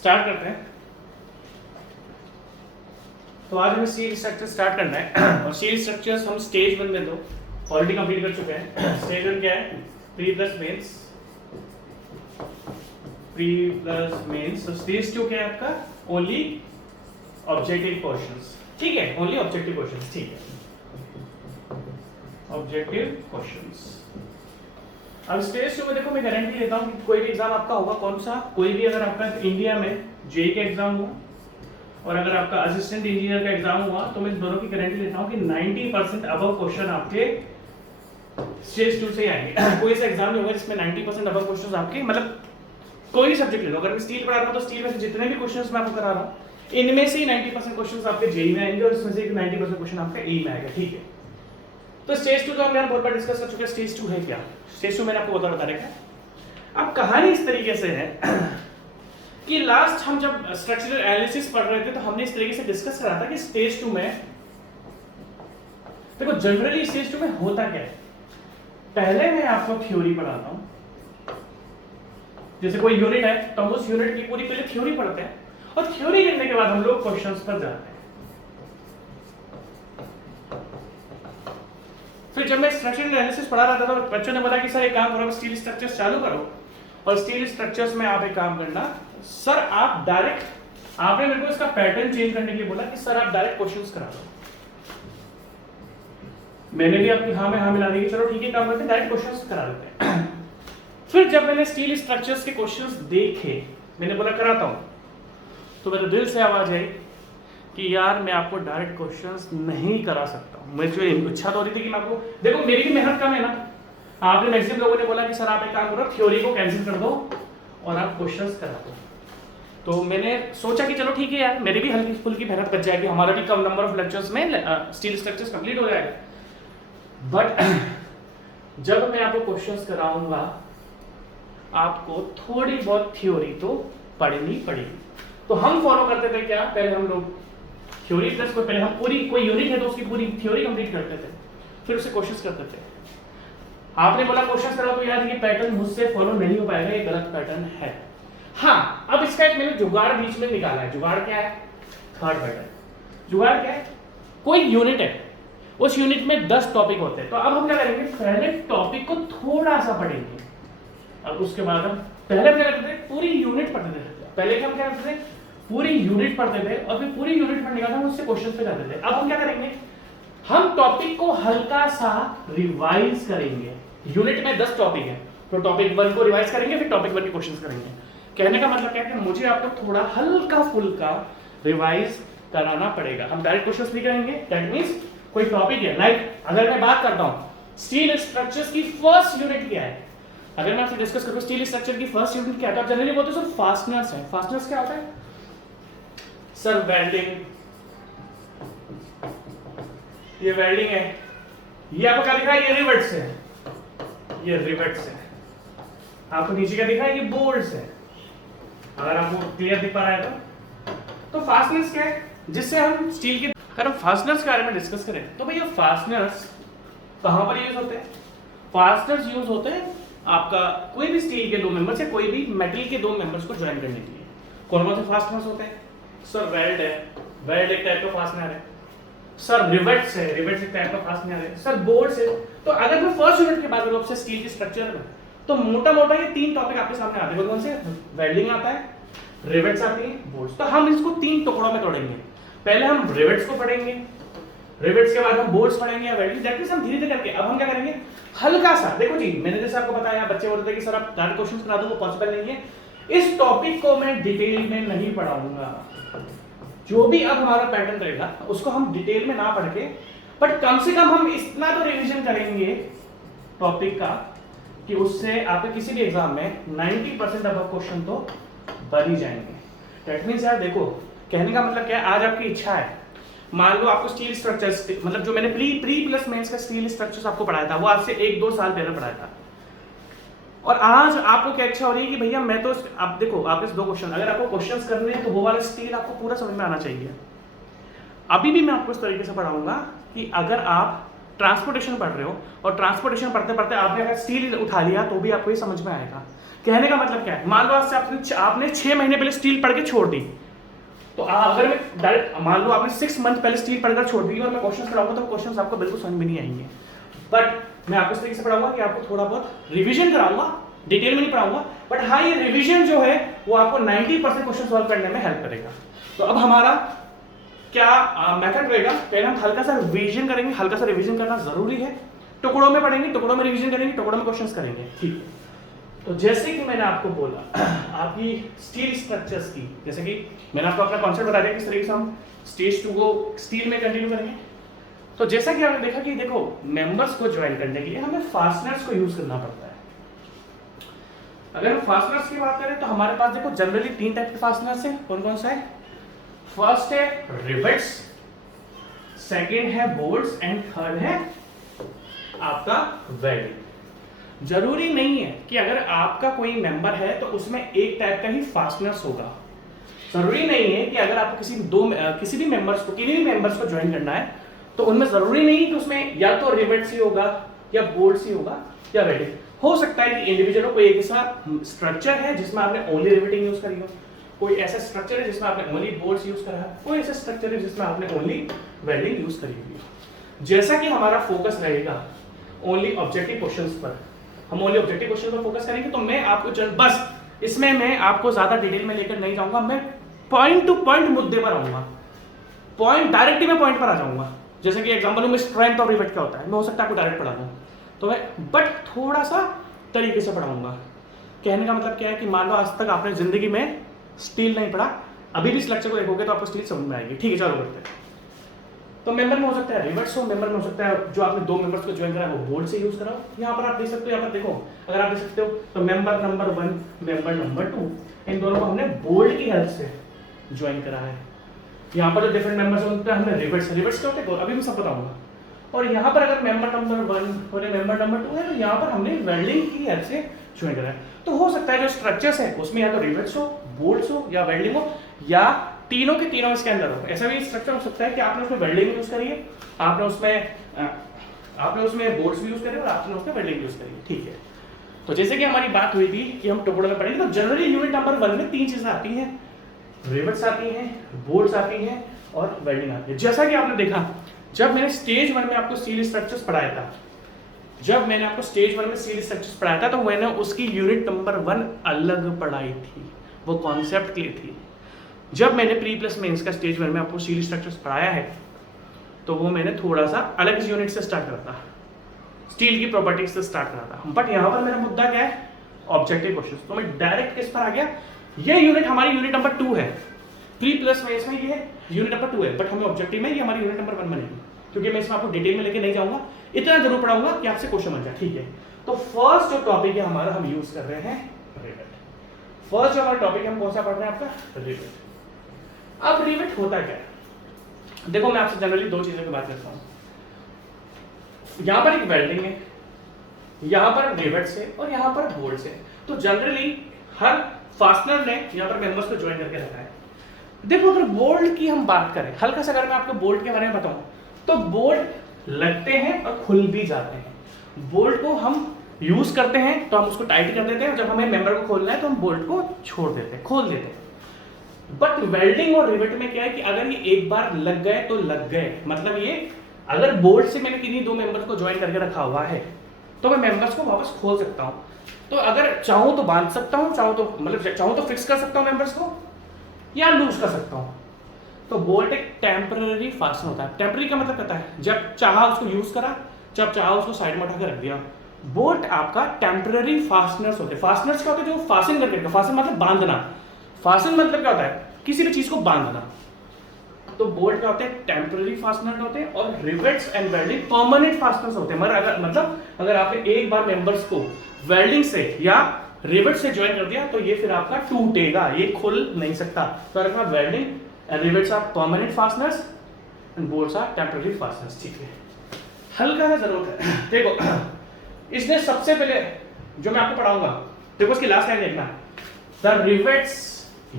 Start करते हैं। तो आज हमें स्टील स्ट्रक्चर स्टार्ट करना है और स्टील स्ट्रक्चर्स हम स्टेज 1 में तो ऑलरेडी कंप्लीट कर चुके हैं। स्टेज 1 क्या है? Pre plus mains. Pre plus mains. तो स्टेज 2 क्या है आपका? Only objective questions. ठीक है, ओनली ऑब्जेक्टिव क्वेश्चंस। ठीक है, ऑब्जेक्टिव क्वेश्चंस। अब स्टेज 2 में देखो, मैं गारंटी देता हूं कि कोई भी एग्जाम आपका होगा, कौन सा कोई भी, अगर आपका इंडिया में जेई का एग्जाम हुआ और अगर आपका असिस्टेंट इंजीनियर का एग्जाम हुआ, तो मैं दोनों की गारंटी देता हूं कि 90% अबव क्वेश्चन आपके स्टेज 2 से ही आएंगे। कोई ऐसा एग्जाम नहीं होगा जिसमें 90% अबव क्वेश्चन आपके, मतलब कोई भी सब्जेक्ट ले लो, अगर मैं स्टील पढ़ा रहा हूं तो स्टील में से जितने भी क्वेश्चंस मैं आपको करा रहा हूं, इनमें से 90% क्वेश्चंस आपके जेई में आएंगे और इसमें से 90% क्वेश्चन आपका ई में आएगा। ठीक है, तो स्टेज 2 तो हम यार बहुत बार डिस्कस कर चुके हैं। स्टेज 2 है क्या? स्टेज 2 मैंने आपको बता रखा। अब कहानी इस तरीके से है कि लास्ट हम जब स्ट्रक्चरल एनालिसिस पढ़ रहे थे तो हमने इस तरीके से डिस्कस करा था कि स्टेज 2 में देखो, जनरली स्टेज 2 में होता क्या है। पहले मैं आपको थ्योरी पढ़ाता हूं, जैसे कोई यूनिट है तो हम उस यूनिट की पूरी पहले थ्योरी पढ़ते हैं और थ्योरी करने के बाद हम लोग क्वेश्चंस पर जाते हैं। फिर जब मैं स्ट्रक्चरल एनालिसिस पढ़ा रहा था तो बच्चों ने बोला कि सर एक काम करो, स्टील स्ट्रक्चर्स चालू करो और स्टील स्ट्रक्चर्स में आप एक काम करना, सर आप डायरेक्ट, आपने मेरे को इसका पैटर्न चेंज करने के लिए बोला कि सर आप डायरेक्ट क्वेश्चंस करा दो। मैंने भी आपकी हाँ में हाँ मिला दी, चलो ठीक है काम करते हैं, डायरेक्ट क्वेश्चंस करा देते हैं। फिर जब मैंने स्टील स्ट्रक्चर्स के क्वेश्चंस देखे, मैंने बोला कराता हूं, तो मेरे दिल से आवाज आई कि यार मैं आपको डायरेक्ट क्वेश्चंस नहीं करा सकता हूं। मुझे इच्छा तो हो रही थी कि मैं आपको, देखो मेरी भी मेहनत कम है ना। आपने मैक्सिमम लोगों ने बोला कि सर आप एक काम करो, थ्योरी को कैंसिल कर दो और आप क्वेश्चंस करा दो। तो मैंने सोचा कि चलो ठीक है यार, मेरी भी हल्की फुल्की मेहनत बच जाएगी, हमारा भी कम नंबर ऑफ लेक्चर्स में स्टील स्ट्रक्चर्स कंप्लीट हो जाएगा। बट जब मैं आपको क्वेश्चंस कराऊंगा, आपको थोड़ी बहुत थ्योरी तो पढ़नी पड़ेगी। तो हम फॉलो करते थे क्या, पहले हम लोग थ्योरी प्लस को, पहले हम पूरी कोई यूनिट है तो उसकी पूरी थ्योरी कंप्लीट करते थे, फिर उसे क्वेश्चंस करते थे। आपने बोला क्वेश्चंस करो, तो यार ये पैटर्न मुझसे फॉलो नहीं हो पाएगा, ये गलत पैटर्न है। हाँ, अब इसका एक मैंने जुगाड़ बीच में निकाला है। जुगाड़ क्या है? Third pattern. जुगाड़ क्या है? कोई यूनिट है, उस यूनिट में 10 टॉपिक होते हैं। तो अब हम क्या करेंगे, पहले टॉपिक को थोड़ा सा पढ़ेंगे, अब उसके बाद हम पहले क्या करते थे, पूरी यूनिट पढ़ते थे। पहले हम क्या करते थे, पूरी यूनिट पढ़ते थे और फिर पूरी यूनिट पढ़ने के बाद हम उससे क्वेश्चन पे जाते थे। अब हम क्या करेंगे, हम टॉपिक को हल्का सा रिवाइज करेंगे। यूनिट में 10 टॉपिक है, तो टॉपिक 1 को रिवाइज करेंगे, फिर टॉपिक 1 के क्वेश्चंस करेंगे। कहने का मतलब क्या है कि मुझे आपको थोड़ा हल्का फुल्का रिवाइज कराना पड़ेगा। हम डायरेक्ट क्वेश्चंस नहीं करेंगे। दैट मींस कोई टॉपिक है, लाइक अगर मैं बात करता हूं स्टील स्ट्रक्चर्स की फर्स्ट यूनिट क्या है, अगर मैं आपसे डिस्कस करूं स्टील स्ट्रक्चर की फर्स्ट यूनिट क्या है, तो आप जनरली बोलते हो सर फास्टनर्स है। फास्टनर्स क्या होता है सर? वेल्डिंग। ये वेल्डिंग है, ये आपको क्या दिख रहा है, ये रिवेट्स है, ये रिवेट्स है। आपको नीचे क्या दिख रहा है, ये बोल्ट्स है। अगर आपको क्लियर दिख पा रहा है तो फास्टनर्स क्या है, जिससे हम स्टील के, अगर हम फास्टनर्स के बारे में डिस्कस करें तो भैया फास्टनर्स कहां पर यूज होते हैं? फास्टनर्स यूज होते हैं आपका कोई भी स्टील के 2 मेंबर्स या कोई भी मेटल के 2 मेंबर्स को ज्वाइन करने के लिए। कौन कौन से फास्टनर्स होते हैं सर? वेल्ड है, वेल्ड एक टाइप का फास्टनर है। सर रिवेट्स है, रिवेट्स एक टाइप का फास्टनर है। सर बोल्ट्स है। तो अगर मैं फर्स्ट यूनिट की बात करूं आपसे स्टील के स्ट्रक्चर में, तो मोटा मोटा ये 3 टॉपिक आपके सामने आते हैं। कौन से? वेल्डिंग आता है, रिवेट्स आती है, बोल्ट्स। तो हम इसको 3 टुकड़ों में तोड़ेंगे। पहले हम रिवेट्स को पढ़ेंगे, रिवेट्स के बाद हम बोल्ट्स पढ़ेंगे या वेल्डिंग। दैट मींस हम धीरे धीरे करके, अब हम क्या करेंगे, हल्का सा, देखो जी मैंने जैसे आपको बताया, बच्चे बोलते थे कि सर आप डायरेक्ट क्वेश्चंस करा दो, वो पॉसिबल नहीं है। इस टॉपिक को मैं डिटेल में नहीं पढ़ाऊंगा। जो भी अब हमारा पैटर्न रहेगा उसको हम डिटेल में ना पढ़ के, बट कम से कम हम इतना तो रिवीजन करेंगे टॉपिक का कि उससे आपके किसी भी एग्जाम में 90% अबव क्वेश्चन तो बन ही जाएंगे। दैट मींस यार देखो, कहने का मतलब क्या है, आज आपकी इच्छा है, मान लो आपको स्टील स्ट्रक्चर्स, मतलब जो मैंने प्री प्लस मेंस का स्टील स्ट्रक्चर्स आपको पढ़ाया था, वो आज से 1-2 साल पहले पढ़ाया था, और आज आपको क्या इच्छा हो रही है कि भैया मैं तो, आप देखो आपके 2 क्वेश्चन, अगर आपको क्वेश्चंस करने हैं तो वो वाला स्टील आपको पूरा समझ में आना चाहिए। अभी भी मैं आपको इस तरीके से पढ़ाऊंगा कि अगर आप ट्रांसपोर्टेशन पढ़ रहे हो और ट्रांसपोर्टेशन पढ़ते पढ़ते आपने अगर स्टील उठा लिया तो भी आपको ये समझ में आएगा। कहने का मतलब क्या है, मान लो आज से आपने 6 महीने पहले स्टील पढ़ के छोड़ दी, तो अगर मैं डायरेक्ट मान लो आपने 6 मंथ पहले स्टील पढ़कर छोड़ दी और मैं क्वेश्चंस पढ़ाऊंगा तो क्वेश्चंस आपको बिल्कुल समझ में नहीं आएंगे। बट मैं आपको इस तरीके से पढ़ाऊंगा कि आपको थोड़ा बहुत रिवीजन कराऊंगा, डिटेल में नहीं पढ़ाऊंगा, बट हाँ ये रिवीजन जो है वो आपको 90% क्वेश्चन सॉल्व करने में हेल्प करेगा। तो अब हमारा क्या मेथड रहेगा, पहले हम हल्का सा रिवीजन करेंगे, हल्का सा रिवीजन करना जरूरी है, टुकड़ों में पढ़ेंगे, टुकड़ों में रिवीजन करेंगे, टुकड़ों में क्वेश्चंस करेंगे, ठीक है। तो जैसे कि मैंने आपको बोला आपकी स्टील स्ट्रक्चर्स की, जैसे कि मैंने आपको अपना कॉन्सेप्ट बता दिया किस तरीके से हम स्टेज 2 को स्टील में कंटिन्यू करेंगे। तो जैसा कि आपने देखा कि देखो मेंबर्स को ज्वाइन करने के लिए हमें फास्टनर्स को यूज करना पड़ता है। अगर हम फास्टनर्स की बात करें तो हमारे पास देखो जनरली 3 टाइप के फास्टनर्स हैं। कौन कौन सा है? फर्स्ट है रिवेट्स, सेकंड है बोल्ट्स एंड थर्ड है आपका वेल्डिंग। जरूरी नहीं है कि अगर आपका कोई मेंबर है तो उसमें एक टाइप का ही फास्टनर्स होगा। जरूरी नहीं है कि अगर आपको किसी भी मेंबर्स को ज्वाइन करना है तो उनमें जरूरी नहीं कि उसमें या तो रिवेट्स ही होगा या बोल्ट्स ही होगा या वेल्डिंग। हो सकता है कि इंडिविजुअल कोई एक ऐसा स्ट्रक्चर है जिसमें आपने ओनली रिवेटिंग यूज करी हो, कोई ऐसा स्ट्रक्चर है जिसमें आपने ओनली बोल्ट्स यूज करा है, कोई ऐसा स्ट्रक्चर है जिसमें आपने ओनली वेल्डिंग यूज करी हुई है। जैसा कि हमारा फोकस रहेगा ओनली ऑब्जेक्टिव क्वेश्चंस पर, हम ओनली ऑब्जेक्टिव क्वेश्चन पर फोकस करेंगे, तो मैं आपको बस इसमें मैं आपको ज्यादा डिटेल में लेकर नहीं जाऊंगा, मैं पॉइंट टू पॉइंट मुद्दे पर आऊंगा, डायरेक्टली मैं पॉइंट पर आ जाऊंगा। जैसे कि एग्जांपल में स्ट्रेंथ ऑफ रिवेट क्या होता है, मैं हो सकता है आपको डायरेक्ट पढ़ा दूं, तो मैं बट थोड़ा सा तरीके से पढ़ाऊंगा। कहने का मतलब क्या है कि मान लो आज तक आपने जिंदगी में स्टील नहीं पढ़ा, अभी भी इस लेक्चर को देखोगे तो आपको स्टील समझ में आएगी, ठीक है। चलो करते हैं। तो मेंबर में हो सकता है रिवर्ट्स हो, मेंबर में हो सकता है जो आपने 2 मेंबर्स को ज्वाइन करा है वो बोल्ट से यूज कराओ। यहाँ पर आप देख सकते हो, यहाँ पर देखो अगर आप देख सकते हो तो मेंबर नंबर 1, मेंबर नंबर 2, इन दोनों को हमने बोल्ट की हेल्प से ज्वाइन करा है। यहाँ पर जो डिफरेंट मेंबर्स हैं उन पर हमने रिवर्ट्स क्या होते हैं अभी मैं सब बताऊंगा। और यहाँ पर अगर मेंबर नंबर 1 और मेंबर नंबर 2 है तो यहाँ पर हमने वेल्डिंग की हेल्प से ज्वाइन करा है। तो हो सकता है जो स्ट्रक्चर्स है उसमें या तो रिवेट्स हो, बोल्ट्स हो या वेल्डिंग हो, या तीनों के तीनों इसके अंदर हो। ऐसा भी स्ट्रक्चर हो सकता है कि आपने उसमें वेल्डिंग यूज करी है, आपने उसमें बोल्ट्स भी यूज करे और आपने उसमें वेल्डिंग यूज करी है, ठीक है। तो जैसे कि हमारी बात हुई थी कि हम टुकड़ों में पढ़ेंगे, तो जनरली यूनिट नंबर 1 में 3 चीजें आती हैं, रिवेट्स आती हैं, बोल्ट्स आती हैं और वेल्डिंग आती है। जैसा कि आपने देखा जब मैंने स्टेज 1 में आपको स्टील स्ट्रक्चर्स पढ़ाया था, तो मैंने उसकी यूनिट नंबर 1 अलग पढ़ाई थी, वो कॉन्सेप्ट क्लियर थी। जब मैंने प्री प्लस मेंस का स्टेज 1 में आपको स्टील स्ट्रक्चर्स पढ़ाया है तो वो मैंने थोड़ा सा अलग यूनिट से स्टार्ट करा था, स्टील की प्रॉपर्टीज से स्टार्ट करा था। बट यहाँ पर मेरा मुद्दा क्या है? Objective questions. तो मैं डायरेक्ट किस पर आ गया? ये यूनिट हमारी यूनिट नंबर 2 है, प्री प्लस मेंस में ये यूनिट नंबर 2 है, बट हमें ऑब्जेक्टिव में ये हमारी यूनिट नंबर 1 बनेगी, क्योंकि मैं इसमें आपको डिटेल में लेके नहीं जाऊंगा, इतना जरूर पढ़ाऊंगा कि आपसे क्वेश्चन बन जाए, ठीक है। तो फर्स्ट जो टॉपिक है हमारा, हम यूज कर रहे हैं रिवेट। फर्स्ट जो हमारा टॉपिक है हम कौन सा पढ़ रहे हैं? आपका रिवेट। अब रिवेट होता क्या है? देखो मैं आपसे जनरली 2 चीजों की बात करता हूं। यहां पर एक वेल्डिंग है, यहां पर रिवेट्स है और यहां पर बोल्ट्स है। तो जनरली हर फास्टनर ने यहां पर मेंबर्स को ज्वाइन करके रखा है। देखो अगर बोल्ट की हम बात करें, हल्का सा अगर मैं आपको बोल्ट के बारे में बताऊं तो बोल्ट लगते हैं और खुल भी जाते हैं। बोल्ट को हम यूज करते हैं तो हम उसको टाइट कर देते हैं, जब हमें मेंबर को खोलना है तो हम बोल्ट को छोड़ देते हैं, खोल देते हैं। बट वेल्डिंग और रिवेट में क्या है कि अगर ये एक बार लग गए तो लग गए, मतलब ये अगर बोल्ट से मैंने किन्हीं 2 मेंबर्स को ज्वाइन करके रखा हुआ है तो मैं मेंबर्स को वापस खोल सकता हूं। तो अगर चाहूं तो बांध सकता हूं, चाहूं तो फिक्स कर सकता हूं मेंबर्स को, या लूज कर सकता हूं। तो बोल्ट एक टेम्पररी फास्टनर होता है। टेम्पररी का मतलब कहता है जब चाहा उसको यूज करा, जब चाहा उसको साइड में उठाकर रख दिया। बोल्ट आपका टेम्पररी फास्टनर्स होते हैं। फास्टनर्स क्या होते हैं? जो फास्टन करके, फास्टन मतलब बांधना, फास्टन मतलब क्या होता है? किसी भी चीज को बांधना। तो बोल्ट क्या होते हैं? टेम्पररी फास्टनर होते हैं। और rivets and welding permanent fasteners होते हैं। अगर आपने एक बार मेंबर्स को वेल्डिंग से या रिवेट से ज्वाइन कर दिया तो ये फिर आपका टूटेगा, ये खुल नहीं सकता। तो अगर welding and rivets are permanent fasteners and bolts are temporary fasteners, ठीक है। हल्का सा जरूरत है। देखो इसने सबसे पहले जो मैं आपको पढ़ाऊंगा, देखो इसकी लास्ट लाइन देखना, the rivets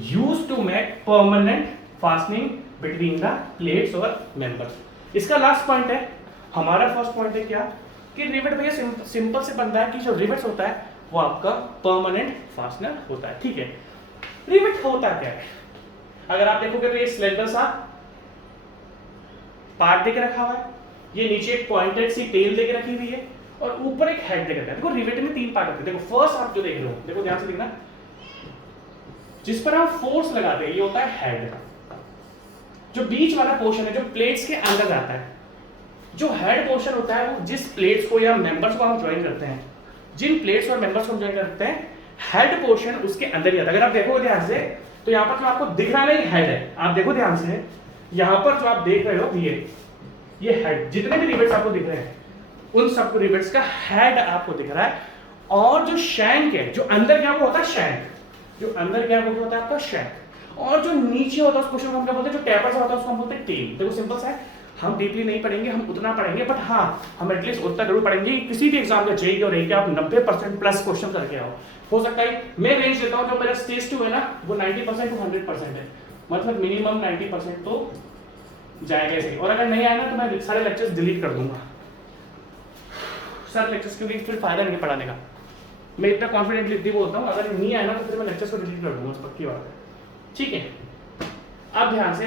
used to make permanent fastening between the plates और मेंबर्स। इसका लास्ट पॉइंट है हमारा फर्स्ट पॉइंट है क्या कि रिवेट भैया सिंपल से बनता है कि जो रिवेट्स होता है वो आपका परमानेंट फास्टनर होता है। ठीक है, रिवेट होता क्या है? अगर आप देखोगे तो ये सिलेंडर सा पार्ट देके रखा हुआ है, ये नीचे एक पॉइंटेड सी टेल देके रखी हुई है और ऊपर एक हेड देके रखा है। देखो रिवेट में 3 पार्ट होते हैं। देखो फर्स्ट आप जो देख रहे हो, देखो ध्यान से देखना, जिस पर हम फोर्स लगाते हैं ये होता है हेड। जो बीच वाला पोर्शन है जो प्लेट्स के अंदर जाता है, जो हेड पोर्शन होता है वो जिस प्लेट्स को या मेंबर्स को हम ज्वाइन करते हैं, जिन प्लेट्स और मेंबर्स को हम ज्वाइन करते हैं, हेड पोर्शन उसके अंदर ही आता है। अगर आप देखो ध्यान से तो यहाँ पर जो आपको दिख रहा है हेड है, आप देखो ध्यान से यहाँ पर जो आप देख रहे हो ये हेड, जितने भी रिवेट्स आपको दिख रहे हैं उन सब रिवेट्स का हेड आपको दिख रहा है। और जो शैंक है, जो अंदर क्या वो होता है शैंक, जो अंदर क्या वो होता है आपका शैंक, और जो नीचे होता है उस पोर्शन को हम क्या बोलते हैं, जो टैपर सा होता है उसको हम बोलते हैं टेल। देखो सिंपल सा है, हम डीपली नहीं पढ़ेंगे, हम उतना पढ़ेंगे, बट हाँ हम एटलीस्ट उतना जरूर पढ़ेंगे। किसी भी एग्जाम में जेईई और एईई आप 90% प्लस क्वेश्चन करके आओ। हो सकता है मैं रेंज देता हूँ, जो मेरा स्टेज 2 है ना वो 90% टू 100% है, मतलब मिनिमम 90% तो जाएगा सही। और अगर नहीं आया ना तो मैं सारे लेक्चर्स डिलीट कर दूंगा, सारे लेक्चर्स, क्योंकि फिर फायदा नहीं पढ़ाने का। मैं इतना कॉन्फिडेंटली बोलता हूँ, अगर नहीं आया ना तो फिर मैं लेक्चर्स को डिलीट कर दूंगा, पक्की बात है। ठीक है, अब ध्यान से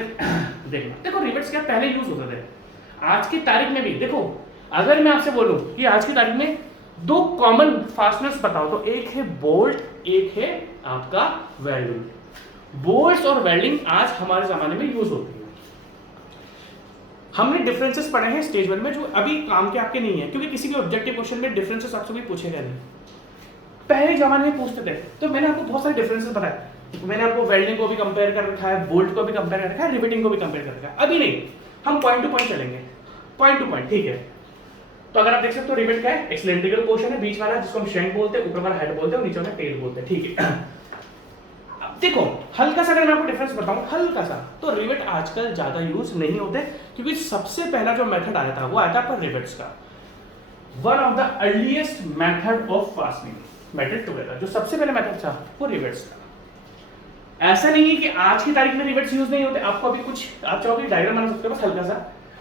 देखना। देखो रिवेट्स क्या पहले यूज होते थे, आज की तारीख में भी। देखो अगर मैं आपसे बोलूं कि आज की तारीख में 2 कॉमन फास्टनर्स बताओ, तो एक है बोल्ट, एक है आपका वेल्डिंग। बोल्ट्स और वेल्डिंग आज हमारे जमाने में यूज होती है। हमने डिफरेंसेस पढ़े हैं स्टेज 1 में, जो अभी काम के आपके नहीं है, क्योंकि किसी भी ऑब्जेक्टिव क्वेश्चन में डिफरेंसेस आपसे कोई पूछेगा नहीं। पहले जमाने में पूछते थे, तो मैंने आपको बहुत सारे डिफरेंसेस बताए। मैंने आपको वेल्डिंग को भी कंपेयर कर रखा है, बोल्ट को भी कंपेयर कर रखा है, रिवेटिंग को भी कंपेयर कर रखा है। अभी नहीं, हम पॉइंट टू पॉइंट चलेंगे, पॉइंट टू पॉइंट। ठीक है, तो अगर आप देख सकते हो रिवेट क्या है, एक सिलेंड्रिकल पोर्शन है बीच वाला जिसको हम शैंक बोलते हैं, ऊपर वाला हेड बोलते हैं और नीचे वाला टेल बोलते हैं। ठीक है, अब देखो हल्का सा अगर मैं आपको डिफरेंस बताऊं, हल्का सा, तो रिवेट आजकल ज्यादा यूज नहीं होते, क्योंकि सबसे पहला जो मेथड आया था वो आया था पर रिवेट्स का। One of the earliest method of fastening mated together, जो सबसे पहले मेथड था वो रिवेट्स था। ऐसा नहीं है कि आज की तारीख में रिवेट्स यूज नहीं होते। आपको अभी कुछ आप चाहोगे डायग्राम बना सकते हो बस हल्का सा।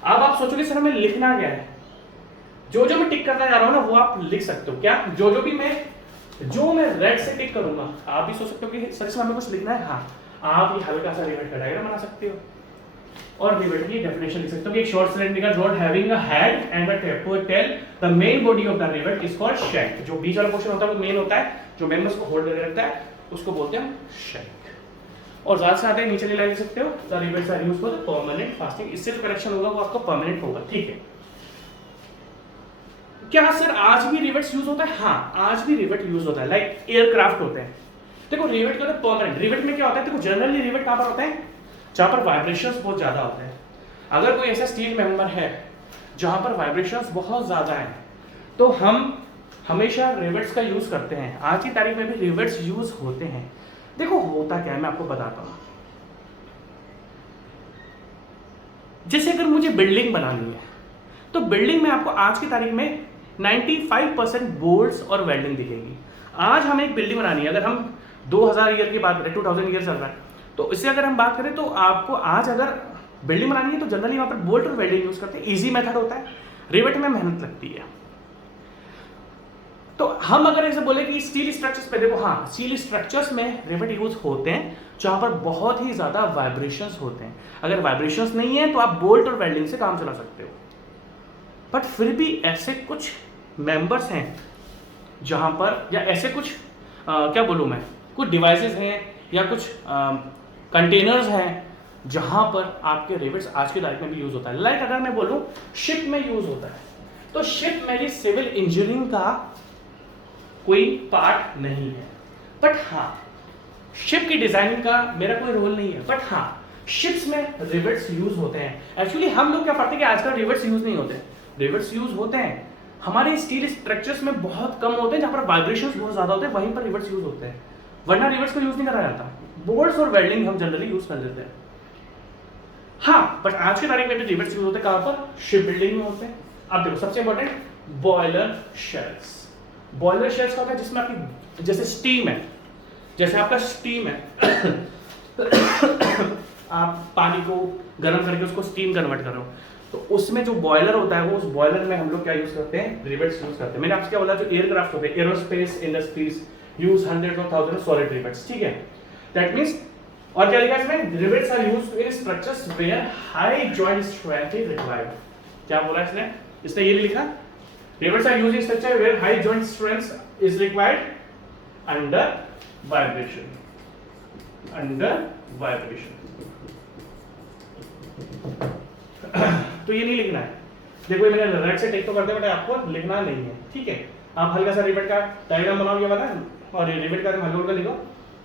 अब आप सोचोगे सर हमें लिखना क्या है, जो मैं टिक करता जा रहा हूं ना वो आप लिख सकते हो। क्या जो मैं रेड से टिक करूंगा, आप भी सोच सकते हो कि सर इसमें हमें कुछ लिखना है। हाँ, आप ये हल्का सा रिवेट का डायग्राम बना सकते हो और रिवेट की डेफिनेशन लिख सकते हो कि एक short cylindrical rod having a head and a tail, the main body of the rivet is called shank. जो बीच वाला पोर्शन होता है वो मेन होता है, जो मेंबर्स को होल्ड करके रखता है उसको बोलते हैं शैंक। और ज्यादा से ज्यादा नीचे ले सकते हो, the rivets are used for the permanent fastening. इससे जो कनेक्शन होगा वो आपका परमानेंट होगा। ठीक है, क्या सर आज भी रिवेट्स यूज होता है? हाँ, आज भी रिवेट यूज होता है, लाइक एयरक्राफ्ट होते हैं। देखो रिवेट का परमानेंट, रिवेट में क्या होता है, देखो जनरली रिवेट कहां पर होता है, जहां पर वाइब्रेशंस बहुत ज्यादा होते हैं। अगर कोई ऐसा स्टील मेंबर है जहां पर वाइब्रेशंस बहुत ज्यादा है तो हम हमेशा रिवेट्स का यूज करते हैं। आज की तारीख में भी रिवेट्स यूज होते हैं। देखो होता क्या है मैं आपको बताता हूं। जैसे अगर मुझे बिल्डिंग बनानी है तो बिल्डिंग में आपको आज की तारीख में 95% बोल्ट्स और वेल्डिंग दिखेगी। आज हमें एक बिल्डिंग बनानी है, अगर हम 2000 ईयर की बात करें, 2000 ईयर चल रहा है, तो इससे अगर हम बात करें तो आपको आज अगर बिल्डिंग बनानी है तो जनरली वहां पर बोल्ट और वेल्डिंग यूज करते हैं। इजी मेथड होता है, रिवेट में मेहनत लगती है। तो हम अगर ऐसे बोले कि स्टील स्ट्रक्चर्स पे, देखो हाँ स्टील स्ट्रक्चर्स में रिवेट यूज होते हैं जहां पर बहुत ही ज्यादा वाइब्रेशंस होते हैं। अगर वाइब्रेशंस नहीं है तो आप बोल्ट और वेल्डिंग से काम चला सकते हो। बट फिर भी ऐसे कुछ मेंबर्स हैं जहां पर, या ऐसे कुछ क्या बोलूं मैं, कुछ डिवाइसेस हैं या कुछ कंटेनर्स हैं जहां पर आपके रिवेट्स आज की तारीख में भी यूज होता है। लाइक अगर मैं बोलूं शिप में यूज होता है, तो शिप में भी सिविल इंजीनियरिंग का कोई पार्ट नहीं है। बट हाँ शिप की डिजाइनिंग का मेरा कोई रोल नहीं है, बट हाँ शिप्स में रिवेट्स यूज होते हैं। एक्चुअली हम लोग क्या पढ़ते हैं कि आजकल रिवेट्स यूज नहीं होते, रिवेट्स यूज होते हैं हमारे स्टील स्ट्रक्चर्स में बहुत कम होते हैं, जहां पर वाइब्रेशंस बहुत ज्यादा होते हैं वहीं पर रिवेट्स यूज होते हैं, वरना रिवेट्स को यूज नहीं करा जाता। बोल्ट्स और वेल्डिंग हम जनरली यूज कर लेते हैं। हाँ, बट आज की तारीख में भी रिवेट्स यूज होते हैं, कहां पर, शिप बिल्डिंग में होते हैं। अब देखो सबसे important boiler shells. Boiler shells का होता है जिसमें आपकी जैसे स्टीम है, जैसे आपका स्टीम है आप पानी को गर्म करके उसको स्टीम कन्वर्ट कर रहे हो, तो उसमें जो बॉयलर होता है वो उस बॉयलर में हम लोग क्या यूज करते हैं, रिवेट्स यूज करते हैं। मैंने आपसे क्या बोला, जो एयरक्राफ्ट होते हैं, aerospace industries use hundred of thousand solid rivets, ठीक है। दैट मींस, और क्या लिखा है इसमें, rivets are used in structures where high joint strength is required. क्या बोला इसने, इसने ये लिखा, rivets are used in structure where high joint strength is required under vibration, under vibration. तो ये नहीं लिखना है, देखो ये मैंने रेड से टिक तो करते बट आपको लिखना नहीं है, ठीक है। आप हल्का सा रिवेट का डायग्राम बनाओ, ये वाला, और ये रिवेट का हल्का हल्का लिखो।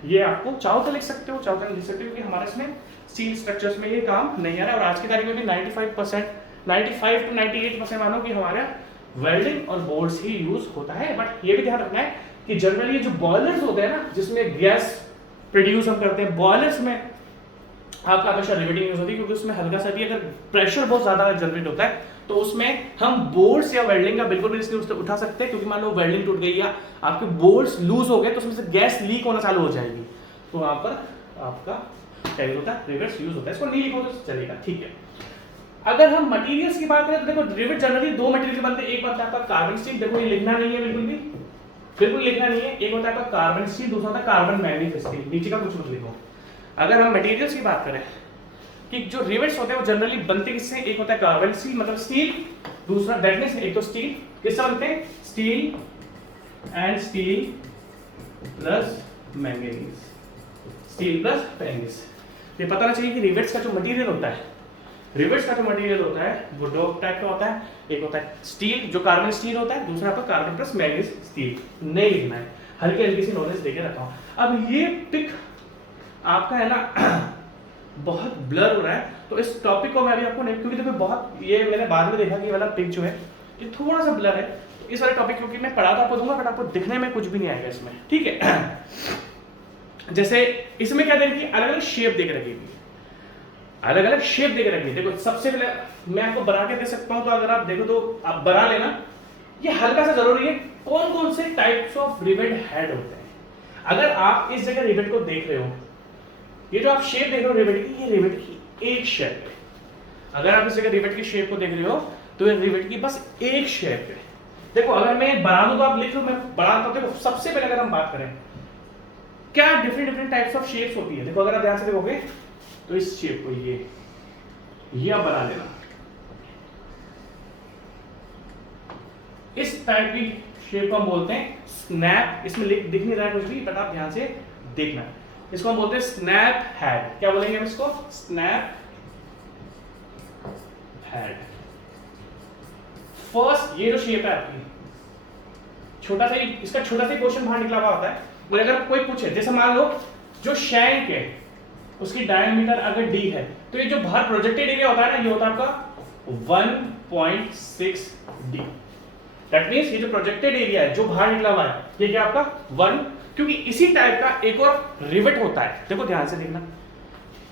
ये आपको चाहो तो लिख सकते हो, चाहो तो लिख सकते हो, क्योंकि हमारे इसमें स्टील स्ट्रक्चर्स में ये काम नहीं आ रहा है। और आज की तारीख में भी 95 to 98% मानो कि हमारा वेल्डिंग और बोल्ट्स ही यूज होता है। बट ये भी ध्यान रखना है कि जनरली जो बॉयलर्स होते हैं ना, जिसमें गैस प्रोड्यूस हम करते हैं, बॉयलर्स में आपका हमेशा रिवेटिंग यूज होती है, क्योंकि उसमें हल्का सा भी अगर प्रेशर बहुत ज्यादा जनरेट होता है तो उसमें हम बोल्ट्स या वेल्डिंग का बिल्कुल भी रिस्क उठा सकते हैं, क्योंकि मान लो वेल्डिंग टूट गई या आपके बोल्ट्स लूज हो गए तो उसमें से गैस लीक होना चालू हो जाएगी, तो वहां पर आपका क्या होता है, रिवेट्स यूज होता है। इसको नहीं लिखो तो चलेगा, ठीक है। अगर हम मटेरियल्स की बात करें तो देखो रिवेट जनरली दो मटेरियल के बनते हैं। एक बनता है आपका कार्बन स्टील, देखो ये लिखना नहीं है, बिल्कुल लिखना नहीं है। एक होता है आपका कार्बन स्टील, दूसरा होता है कार्बन मैग्नीज स्टील, नीचे का कुछ मत लिखो। अगर हम मटेरियल्स की बात करें कि जो रिवेट्स होते हैं वो जनरली बनते किससे, एक होता है कार्बन स्टील मतलब स्टील, दूसरा दैट मींस एक तो स्टील किससे बनते हैं, steel and steel plus manganese, steel plus manganese. ये पता ना चाहिए कि रिवेट्स का जो मटेरियल होता है, रिवेट्स का जो मटेरियल होता है वो दो टाइप का होता है। एक होता है स्टील जो कार्बन स्टील होता है, दूसरा आपका कार्बन प्लस मैंगनीज स्टील। नहीं लिखना है, हल्की हल्की सी नॉलेज देके रखा हूं। अब ये टिक आपका है ना बहुत ब्लर हो रहा है, तो इस टॉपिक को मैं अभी आपको नहीं, क्योंकि देखो बहुत ये मैंने बाद में देखा कि ये वाला पिक जो है ये थोड़ा सा ब्लर है, तो इस वाले टॉपिक क्योंकि मैं पढ़ा तो आपको दूंगा बट आपको दिखने में कुछ भी नहीं आएगा इसमें, ठीक है। जैसे इसमें क्या दे रखी है, अलग अलग शेप दे के रखी है, अलग अलग शेप दे के रखी है। देखो सबसे पहले मैं आपको बना के दे सकता हूं, तो अगर आप देखो तो आप बना लेना। ये हल्का सा जरूरी है कौन कौन से टाइप्स ऑफ रिवेट हेड होते हैं। अगर आप इस जगह रिवेट को देख रहे हो, ये जो आप शेप देख रहे हो रिवेट की, ये रिवेट की एक शेप है। अगर आप इस जगह रिवेट की शेप को देख रहे हो तो ये रिवेट की बस एक शेप है। देखो अगर मैं बना दूं तो आप लिख लो, मैं बनाता हूं। देखो सबसे पहले अगर हम बात करें क्या डिफरेंट टाइप्स ऑफ शेप्स होती है, देखो अगर आप ध्यान से देखोगे तो इस शेप को ये आप बना लेना, इस टाइप की शेप को हम बोलते हैं स्नैप। इसमें दिख नहीं रहा है कुछ भी, बट आप ध्यान से देखना। इसको हम बोलते हैं स्नैप हेड। क्या बोलेंगे हम इसको, स्नैप हेड। फर्स्ट ये जो शेप है आपकी, छोटा सा इसका छोटा सा पोर्शन बाहर निकला हुआ होता है। और अगर कोई पूछे, जैसे मान लो जो शैंक है उसकी डायमीटर अगर d है, तो ये जो बाहर प्रोजेक्टेड एरिया होता है ना, ये होता है आपका 1.6 d। दैट मींस ये जो प्रोजेक्टेड एरिया है जो बाहर निकला हुआ है, ये क्या आपका 1, क्योंकि इसी टाइप का एक और रिवेट होता है। देखो ध्यान से देखना,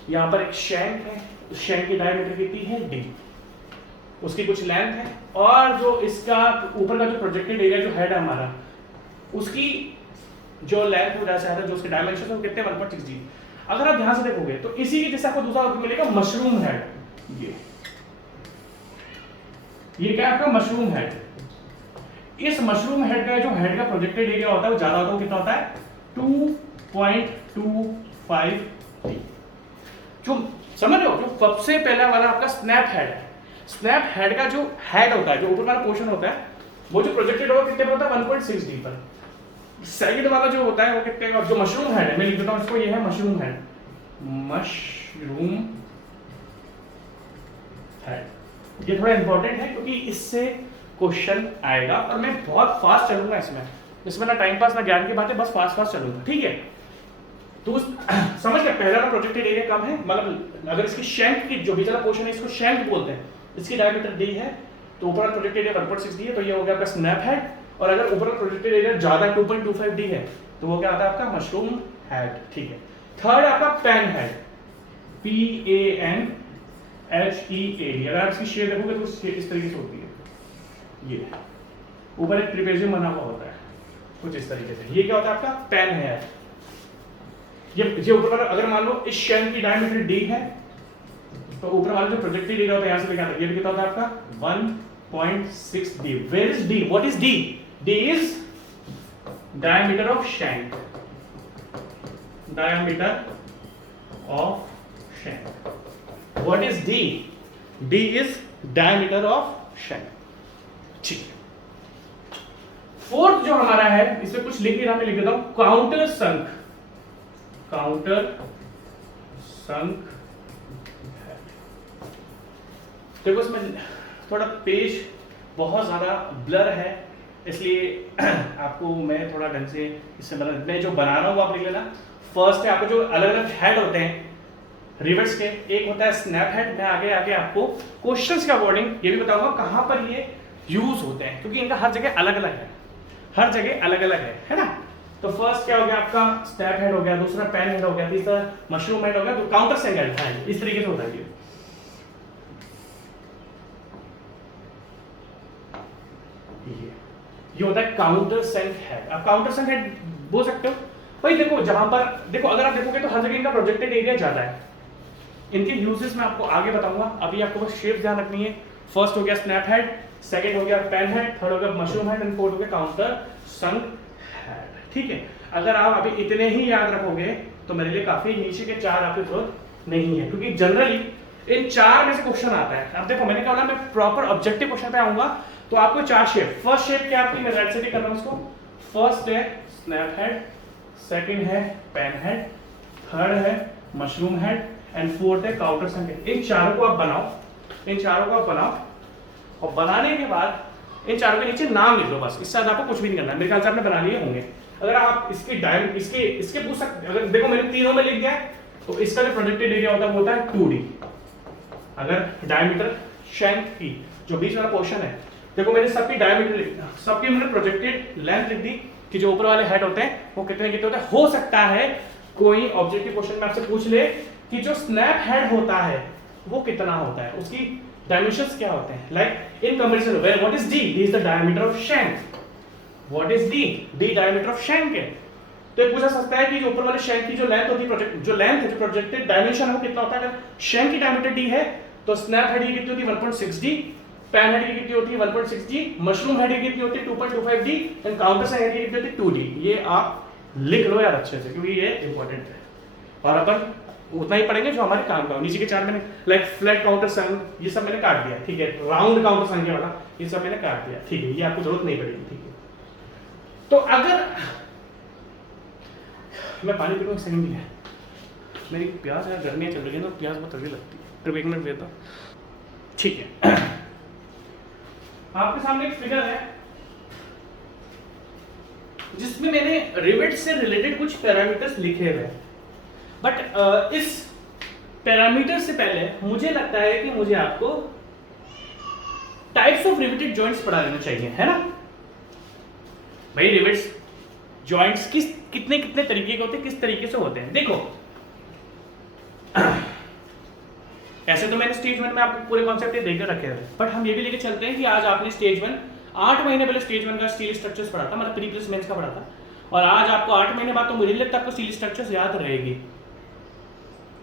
यहां पर एक शैंक है, उस शैंक की डायमीटर कितनी है d, उसकी कुछ लेंथ है, और जो इसका ऊपर का जो प्रोजेक्टेड एरिया जो हेड है हमारा, उसकी जो लेंथ हो जाता है, जो उसके डायमेंशन है कितने 1.6 d। अगर आप ध्यान से देखोगे तो इसी के जैसा आपको दूसरा मिलेगा मशरूम हेड। ये क्या आपका मशरूम हेड। इस मशरूम हेड का जो हेड का प्रोजेक्टेड एरिया होता है वो ज्यादा होता है, कितना होता है 2.25 d। जो समझ रहे हो, जो सबसे पहला वाला आपका स्नैप हेड है, स्नैप हेड का जो हेड होता है, जो ऊपर वाला पोर्शन होता है, वो जो प्रोजेक्टेड होगा कितने पर होता है 1.6 d पर। सेकंड वाला जो होता है वो कितने का, जो मशरूम हेड है, मैं लिख देता हूं इसको, ये है मशरूम हेड, मशरूम हेड। ये थोड़ा इंपॉर्टेंट है क्योंकि इससे क्वेश्चन आएगा, और मैं बहुत फास्ट चलूंगा इसमें ना टाइम पास ना ज्ञान की बातें, बस फास्ट चलूंगा, ठीक है। तो समझ गया, पहला वाला प्रोजेक्टेड एरिया कम है, मतलब अगर इसकी शैंक की जो बीच पोर्शन है इसको शैंक बोलते हैं, इसकी डायमीटर d है, तो ऊपर प्रोजेक्टेड एरिया 1.6 d है, तो ये हो गया आपका स्नैप हेड। और अगर ऊपर प्रोजेक्टेड एरिया ज्यादा 2.25 d है तो वो क्या आता है आपका मशरूम हेड, ठीक है। थर्ड आपका पैन हेड, PANHEAD। अगर आप इसकी शेप देखोगे तो इस तरीके से होती है, ये ऊपर एक ट्रिपेजियम बना हुआ होता है कुछ इस तरीके से, ये क्या होता है आपका पैन हेड। ये ऊपर अगर मान लो इस शैंक की डायमीटर d है, तो ऊपर वाला जो प्रोजेक्टेड एरिया होता है, यहां से क्या ये भी कितना होता है आपका 1.6 D. Where is D? What is D? D is diameter of shank, diameter of shank. What is D? D is diameter of shank. ठीक है। फोर्थ जो हमारा है, इसमें कुछ लिख नहीं रहा, मैं लिख देता हूं काउंटर संक, काउंटर संक। देखो इसमें थोड़ा पेज बहुत ज्यादा ब्लर है, इसलिए आपको मैं थोड़ा ढंग से इससे मैं जो बना रहा हूं वो आप लिख लेना। फर्स्ट है आपको जो अलग अलग हेड होते हैं रिवर्स के, एक होता है स्नैप हेड। मैं आगे आगे आपको क्वेश्चंस के अकॉर्डिंग ये भी बताऊंगा कहां पर ये यूज होते हैं, क्योंकि इनका हर जगह अलग अलग है, हर जगह अलग अलग है ना। तो फर्स्ट क्या हो गया आपका स्नैप हेड हो गया, दूसरा पैन हेड हो गया, तीसरा मशरूम हेड हो गया, तो काउंटर संक हेड इस तरीके से होता है। ये होता है काउंटर संक हेड। आप काउंटर संक हेड बोल सकते हो भाई। देखो जहां पर देखो, अगर आप देखोगे तो हर जगह इनका प्रोजेक्टेड एरिया ज्यादा है। इनके यूजेस मैं आपको आगे बताऊंगा, अभी आपको बस शेप ध्यान रखनी है। फर्स्ट हो गया स्नैप हेड, सेकंड हो गया पेन हेड, थर्ड हो गया मशरूम हेड एंड फोर्थ हो गया काउंटर संक हेड। ठीक है, अगर आप अभी इतने ही याद रखोगे तो मेरे लिए काफी, नीचे के चार आपकी जरूरत नहीं है, क्योंकि जनरली इन चार में से क्वेश्चन आता है। अब देखो मैंने क्या बोला, मैं प्रॉपर ऑब्जेक्टिव क्वेश्चन पे आऊंगा। तो आपको चार शेप, फर्स्ट शेप क्या आपकी, मैं राइट से कर रहा हूं इसको। फर्स्ट है स्नैप हेड, सेकंड है पेन हेड, थर्ड है मशरूम हेड एंड फोर्थ है काउंटर संक हेड। इन चारों को आप बनाओ, इन चारों को आप बनाओ, और बनाने के बाद इन चारों के नीचे नाम लिख दो बस। इससे ज्यादा आपको कुछ भी नहीं करना है। मेरे ख्याल से आपने बना लिए होंगे। अगर आप इसके पूछ सकते, अगर देखो मैंने तीनों में लिख दिया है, तो इसका जो प्रोजेक्टेड एरिया होता है वो होता है 2D। अगर डायमीटर शैंक की जो बीच वाला पोर्शन है, देखो मैंने सबकी डायमीटर लिख दिया, सबकी मैंने प्रोजेक्टेड लेंथ लिख दी कि जो ऊपर वाले हेड होते हैं वो कितने कितने होते हैं। हो सकता है कोई ऑब्जेक्टिव क्वेश्चन में आपसे पूछ ले कि जो स्नैप हेड होता है वो कितना होता है, उसकी डायमेंशंस क्या होते हैं। Like in comparison where what is D? D is the diameter of shank. What is D? D diameter of shank है। तो ये पूछा सकता है कि जो ऊपर वाले शैंक की जो लेंथ होती है, जो लेंथ है, जो प्रोजेक्टेड डायमेंशन है वो कितना होता है। अगर शैंक की डायमीटर डी है तो स्नैप हेड की कितनी होती है 1.6 डी, पैन हेड की कितनी होती है 1.6 डी, मशरूम हेड की कितनी होती है 2.25 D and counter sunk head की कितनी होती है 2 डी। ये आप लिख लो यार अच्छे से, क्योंकि ये इंपॉर्टेंट है। और अपन उतना ही पढ़ेंगे जो हमारे काम का हो। नीचे के चार मैंने लाइक फ्लैट काउंटर संक ये सब मैंने काट दिया, ठीक है। राउंड काउंटर संक वाला ये सब मैंने काट दिया, ठीक है। ये आपको जरूरत नहीं पड़ेगी, ठीक है। तो अगर मैं पानी पीने सेकंड भी है, मेरी प्यास है, गर्मियाँ चल रही है ना, प्यास बहुत तगड़ी लगती है। तो 1 मिनट देता हूँ, ठीक है। आपके सामने एक फिगर है जिसमें मैंने रिवेट से रिलेटेड कुछ पैरामीटर्स लिखे हुए हैं। बट इस पैरामीटर से पहले मुझे लगता है कि मुझे आपको टाइप्स ऑफ रिवेटेड जॉइंट्स पढ़ा लेना चाहिए, है ना भाई। रिवेट्स जॉइंट्स कितने कितने तरीके के होते हैं, किस तरीके से होते हैं। देखो ऐसे तो मैंने स्टेज 1 में आपको पूरे कॉन्सेप्ट ये देकर रखे हैं, बट हम ये भी लेके चलते हैं कि आज आपने स्टेज 1 8 महीने पहले स्टेज 1 का स्टील स्ट्रक्चर्स पढ़ा था, मतलब प्री प्लस मेंस का पढ़ा था, और आज आपको 8 महीने बाद तो मुझे नहीं लगता आपको स्टील स्ट्रक्चर्स याद रहेगी।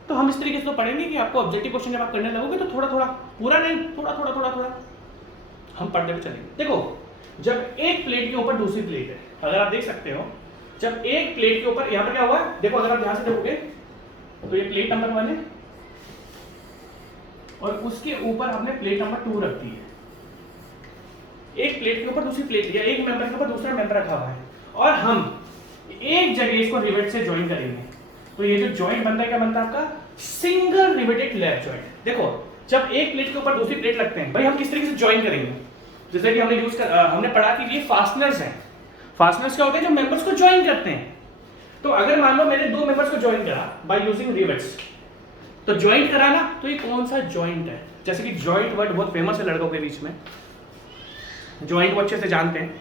तो हम इस तरीके से तो पढ़ेंगे कि आपको ऑब्जेक्टिव क्वेश्चन जब आप करने लगोगे तो थोड़ा थोड़ा, पूरा नहीं, थोड़ा थोड़ा थोड़ा थोड़ा हम पढ़ने पे चलेंगे। देखो जब एक प्लेट के ऊपर दूसरी प्लेट है, अगर आप देख सकते हो, जब एक प्लेट के ऊपर यहाँ पर क्या हुआ है, देखो अगर आप ध्यान से देखोगे तो ये प्लेट नंबर 1 है और उसके ऊपर हमने प्लेट नंबर 2 रख दी है। एक प्लेट के ऊपर दूसरी प्लेट लिया, एक मेंबर के ऊपर दूसरा मेंबर रखा हुआ है, और हम एक जगह इसको रिवेट से ज्वाइन करेंगे। तो ये जो ज्वाइंट बनता है क्या बनता है आपका सिंगल रिवेटेड लैप ज्वाइंट। देखो जब एक प्लेट के ऊपर दूसरी प्लेट लगते हैं, भाई हम किस तरीके से ज्वाइन करेंगे, जैसे कि हमने पढ़ा कि ये फास्टनर्स हैं। फास्टनर्स क्या होते हैं, जो मेंबर्स को ज्वाइन करते हैं। तो अगर मान लो मैंने 2 मेंबर्स को ज्वाइन करा बाय यूजिंग रिवेट्स, तो ज्वाइंट करा ना, तो ये कौन सा ज्वाइंट है। जैसे कि ज्वाइंट वर्ड बहुत फेमस है लड़कों के बीच में, ज्वाइंट वो अच्छे से जानते हैं,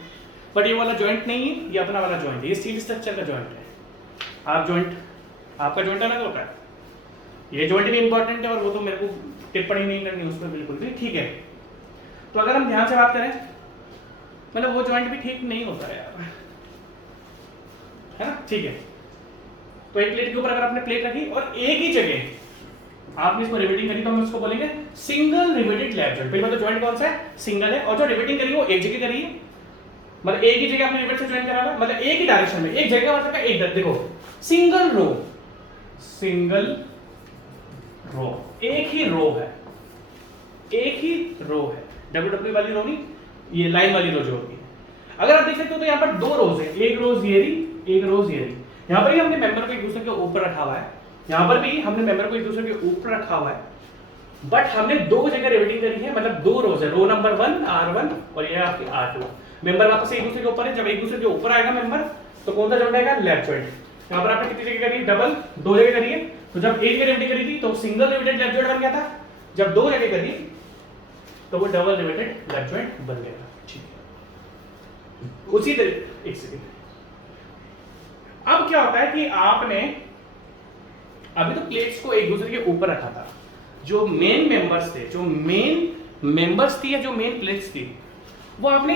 बट ये वाला ज्वाइंट नहीं है, ये अपना वाला ज्वाइंट है, ये स्टील स्ट्रक्चर का ज्वाइंट है। आप ज्वाइंट, आपका ज्वाइंट अलग होता है, ये ज्वाइंट भी इंपॉर्टेंट है, और वो तो मेरे को टिप्पणी नहीं करनी उस पर बिल्कुल भी, ठीक है। तो अगर हम ध्यान से बात करें, मतलब वो ज्वाइंट भी ठीक नहीं होता है यार, है ना, ठीक है। तो एक प्लेट के ऊपर अगर आपने प्लेट रखी और एक ही जगह आपने इसको रिवेटिंग करी तो हम इसको बोलेंगे सिंगल रिवेटेड लैप जॉइंट। पहली बात तो जॉइंट कौन सा है, सिंगल है, और जो रिवेटिंग करी वो एक जगह करी है, मतलब एक ही जगह आपने रिवेट से ज्वाइन करा है, मतलब एक ही डायरेक्शन में, एक जगह मतलब एक दर, देखो सिंगल रो, सिंगल रो, एक ही रो है, एक ही रो है, डब्ल्यू वाली रो नहीं, ये लाइन वाली रो जो होती है। अगर आप देख सकते हो तो यहाँ पर दो रोज है, एक रोज ये रही, एक रोज ये रही। यहाँ पर ही हमने मेंबर को एक दूसरे के ऊपर रखा हुआ है, यहाँ पर भी हमने मेंबर को एक दूसरे के ऊपर रखा हुआ है, बट हमने दो जगह रिवेटिंग करी है, मतलब दो रोज है, रो नंबर 1 R1 और ये आपकी R2। मेंबर वापस एक दूसरे के ऊपर है, जब एक दूसरे के ऊपर आएगा मेंबर तो कौन सा जॉइंट आएगा, लेफ्ट जॉइंट। यहाँ पर आपने कितनी जगह करी, डबल, दो जगह करी है, तो जब एक जगह रिवेटिंग करी थी तो सिंगल रिवेटेड लेफ्ट जॉइंट बन गया था, जब दो जगह करी तो वो डबल रिवेटेड लेफ्ट जॉइंट बन गया था। ठीक है, उसी तरह एक सेकंड। अब क्या होता है कि आपने अभी तो प्लेट्स को एक दूसरे के ऊपर रखा था, जो मेन मेंबर्स थे, जो मेन मेंबर्स थी या जो मेन प्लेट्स थी वो आपने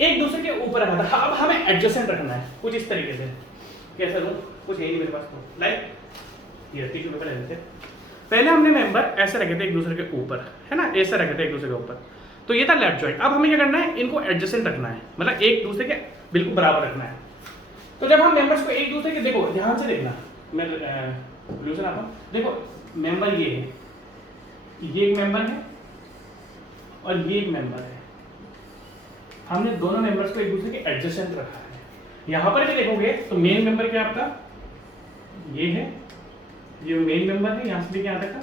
एक दूसरे के ऊपर रखा था। अब हमें एडजस्टेंट रखना है कुछ इस तरीके से। कैसे लूं, कुछ है नहीं मेरे पास, तो लाइक ये टिश्यू पेपर ले लेते हैं। पहले हमने मेंबर ऐसे रखे थे एक दूसरे के ऊपर, है ना, ऐसे रखे थे एक दूसरे के ऊपर, तो ये था लेफ्ट जॉइंट। अब हमें क्या करना है, इनको एडजस्टेंट रखना है, मतलब एक दूसरे के बिल्कुल बराबर रखना है। तो जब हम मेंबर्स को एक दूसरे के, देखो ध्यान से देखना, मैं ब्लू से आता हूं, देखो मेंबर ये है, ये एक मेंबर है और ये एक मेंबर है, हमने दोनों मेंबर्स को एक दूसरे के एडजस्टेंट रखा है। यहां पर भी देखोगे तो मेन मेंबर क्या आपका ये है, ये मेन मेंबर है यहां से लेके यहां तक का,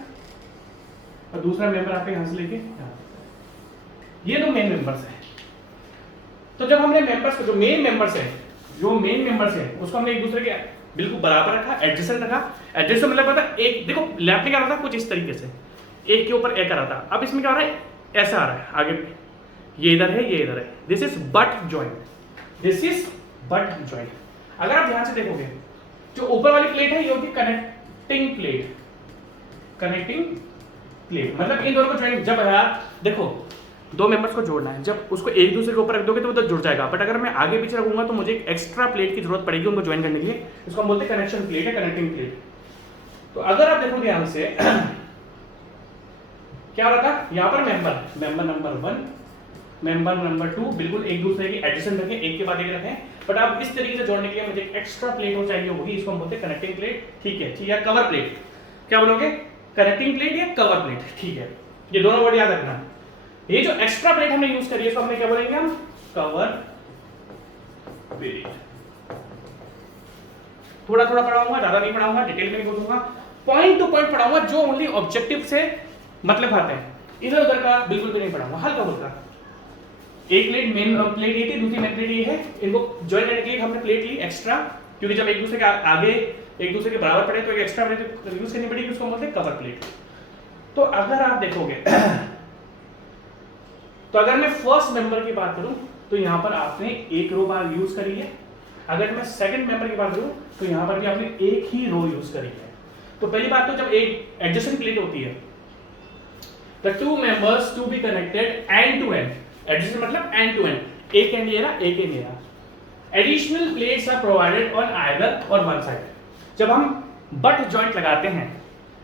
और दूसरा मेंबर आपका यहां से लेके यहां तक, ये दो मेन मेंबर्स हैं। तो जब हमने मेंबर्स को, जो मेन मेंबर्स है उसको हमने एक दूसरे के बिल्कुल बराबर रखा, एडजस्टेंट रखा। एडजस्ट मतलब पता है, एक देखो लेफ्ट में क्या रहा था, कुछ इस तरीके से एक के ऊपर एक आ रहा था, अब इसमें क्या हो रहा है, ऐसा आ रहा है आगे, ये इधर है, ये इधर है, this is butt joint, this is butt joint. अगर आप ध्यान से देखोगे जो ऊपर वाली प्लेट है ये होती है कनेक्टिंग प्लेट, कनेक्टिंग प्लेट मतलब इन दोनों को ज्वाइन, जब यार देखो दो मेंबर्स को जोड़ना है, जब उसको एक दूसरे के ऊपर रख दोगे तो वो तो जुड़ जाएगा, बट अगर मैं आगे पीछे रखूंगा तो मुझे एक एक्स्ट्रा प्लेट की जरूरत पड़ेगी उनको ज्वाइन करने के लिए, इसको हम बोलते हैं कनेक्शन प्लेट है, कनेक्टिंग प्लेट। तो अगर आप देखो ध्यान से क्या हो रहा था, यहाँ पर मेंबर नंबर 1, मेंबर नंबर 2 बिल्कुल एक दूसरे के एडजस्टेंट रखें, एक के बाद एक रखें, बट आप इस तरीके से जोड़ने के लिए मुझे एक एक्स्ट्रा प्लेट हो चाहिए होगी, इसको हम बोलते हैं कनेक्टिंग प्लेट। ठीक है, या कवर प्लेट, क्या बोलोगे, कनेक्टिंग प्लेट या कवर प्लेट। ठीक है, ये दोनों वर्ड याद रखना। ये जो एक्स्ट्रा प्लेट हमने यूज करी है इसको हमने क्या बोलेंगे, हम कवर प्लेट। थोड़ा थोड़ा पढ़ाऊंगा, ज्यादा नहीं पढ़ाऊंगा, डिटेल में नहीं बोलूंगा, पॉइंट टू पॉइंट पढ़ाऊंगा, जो ओनली ऑब्जेक्टिव से मतलब आते हैं, इधर उधर का बिल्कुल भी नहीं पढ़ाऊंगा, हल्का फुल्का। एक प्लेट मेन प्लेट ये थी, दूसरी मेन प्लेट ये है, इनको ज्वाइन करने के लिए हमने प्लेट ली एक्स्ट्रा, क्योंकि जब एक दूसरे के आगे एक दूसरे के बराबर पड़े तो एक एक्स्ट्रा प्लेट यूज करनी पड़ेगी, उसको बोलते हैं कवर प्लेट। तो अगर आप देखोगे तो अगर मैं फर्स्ट मेंबर की बात करूं तो यहां पर आपने एक रो बार यूज करी है, अगर मैं सेकंड मेंबर की बात करूं तो यहां पर भी आपने एक ही रो यूज करी है। तो पहली बात तो जब एक एडजस्टेंट प्लेट होती है, the two members to be connected end to end, adjacent मतलब एंड टू एंड, एक एंड ये रहा, एक एंड ये रहा। Additional plates are provided on either or one side. जब हम बट जॉइंट लगाते हैं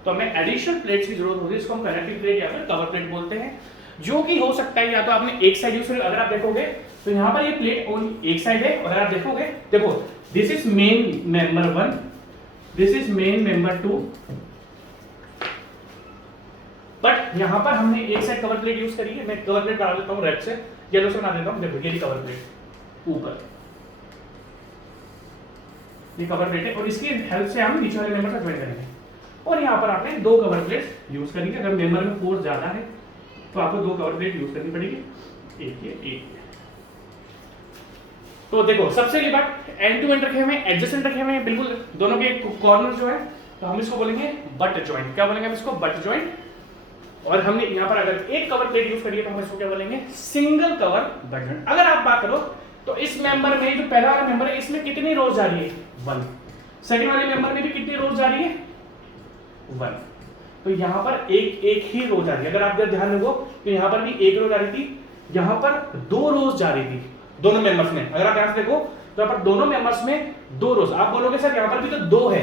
तो हमें एडिशनल प्लेट्स की जरूरत होती है, इसको हम कनेक्टिंग प्लेट या फिर कवर प्लेट बोलते हैं, जो कि हो सकता है या तो आपने एक साइड यूज करी, अगर आप देखोगे तो यहां पर ये प्लेट ओनली एक साइड है, और अगर आप देखोगे, देखो this is main member 1, this is main member 2, but यहां पर हमने एक साइड कवर प्लेट यूज करी है। मैं कवर प्लेट बना देता हूं रेड से, येलो से बना देता हूं, देखो ये कवर प्लेट ऊपर, ये कवर प्लेट है, और इसकी हेल्प से हम नीचे वाले मेंबर को ज्वाइन करेंगे। और यहां पर आपने दो कवर प्लेट्स यूज करेंगे, अगर मेंबर में फोर्स ज्यादा है तो आपको दो कवर प्लेट यूज करनी पड़ेगी, एक ये एक ये। तो देखो सबसे पहली बात, एंड टू एंड रखे हुए, एडजस्टेंट रखे हुए बिल्कुल दोनों के कॉर्नर जो है, तो हम इसको बोलेंगे बट जॉइंट। क्या बोलेंगे हम इसको, बट जॉइंट। और हमने यहाँ पर अगर एक कवर प्लेट यूज करी है तो हम इसको क्या बोलेंगे, सिंगल कवर बट जॉइंट। अगर आप बात करो तो इस मेंबर में जो पहला वाला मेंबर है इसमें कितनी रोज जा रही है, 1। सेकंड वाले मेंबर में भी कितनी रोज जा रही है, 1। तो यहाँ पर एक ही रो जा रही है। अगर आप ध्यान रखो तो यहाँ पर भी एक रो जा रही थी, यहाँ पर 2 रोज जा रही थी दोनों मेंबर्स में। अगर आप ध्यान से देखो तो यहाँ पर दोनों मेंबर्स में 2 रोज। आप बोलोगे सर यहाँ पर भी तो 2 है,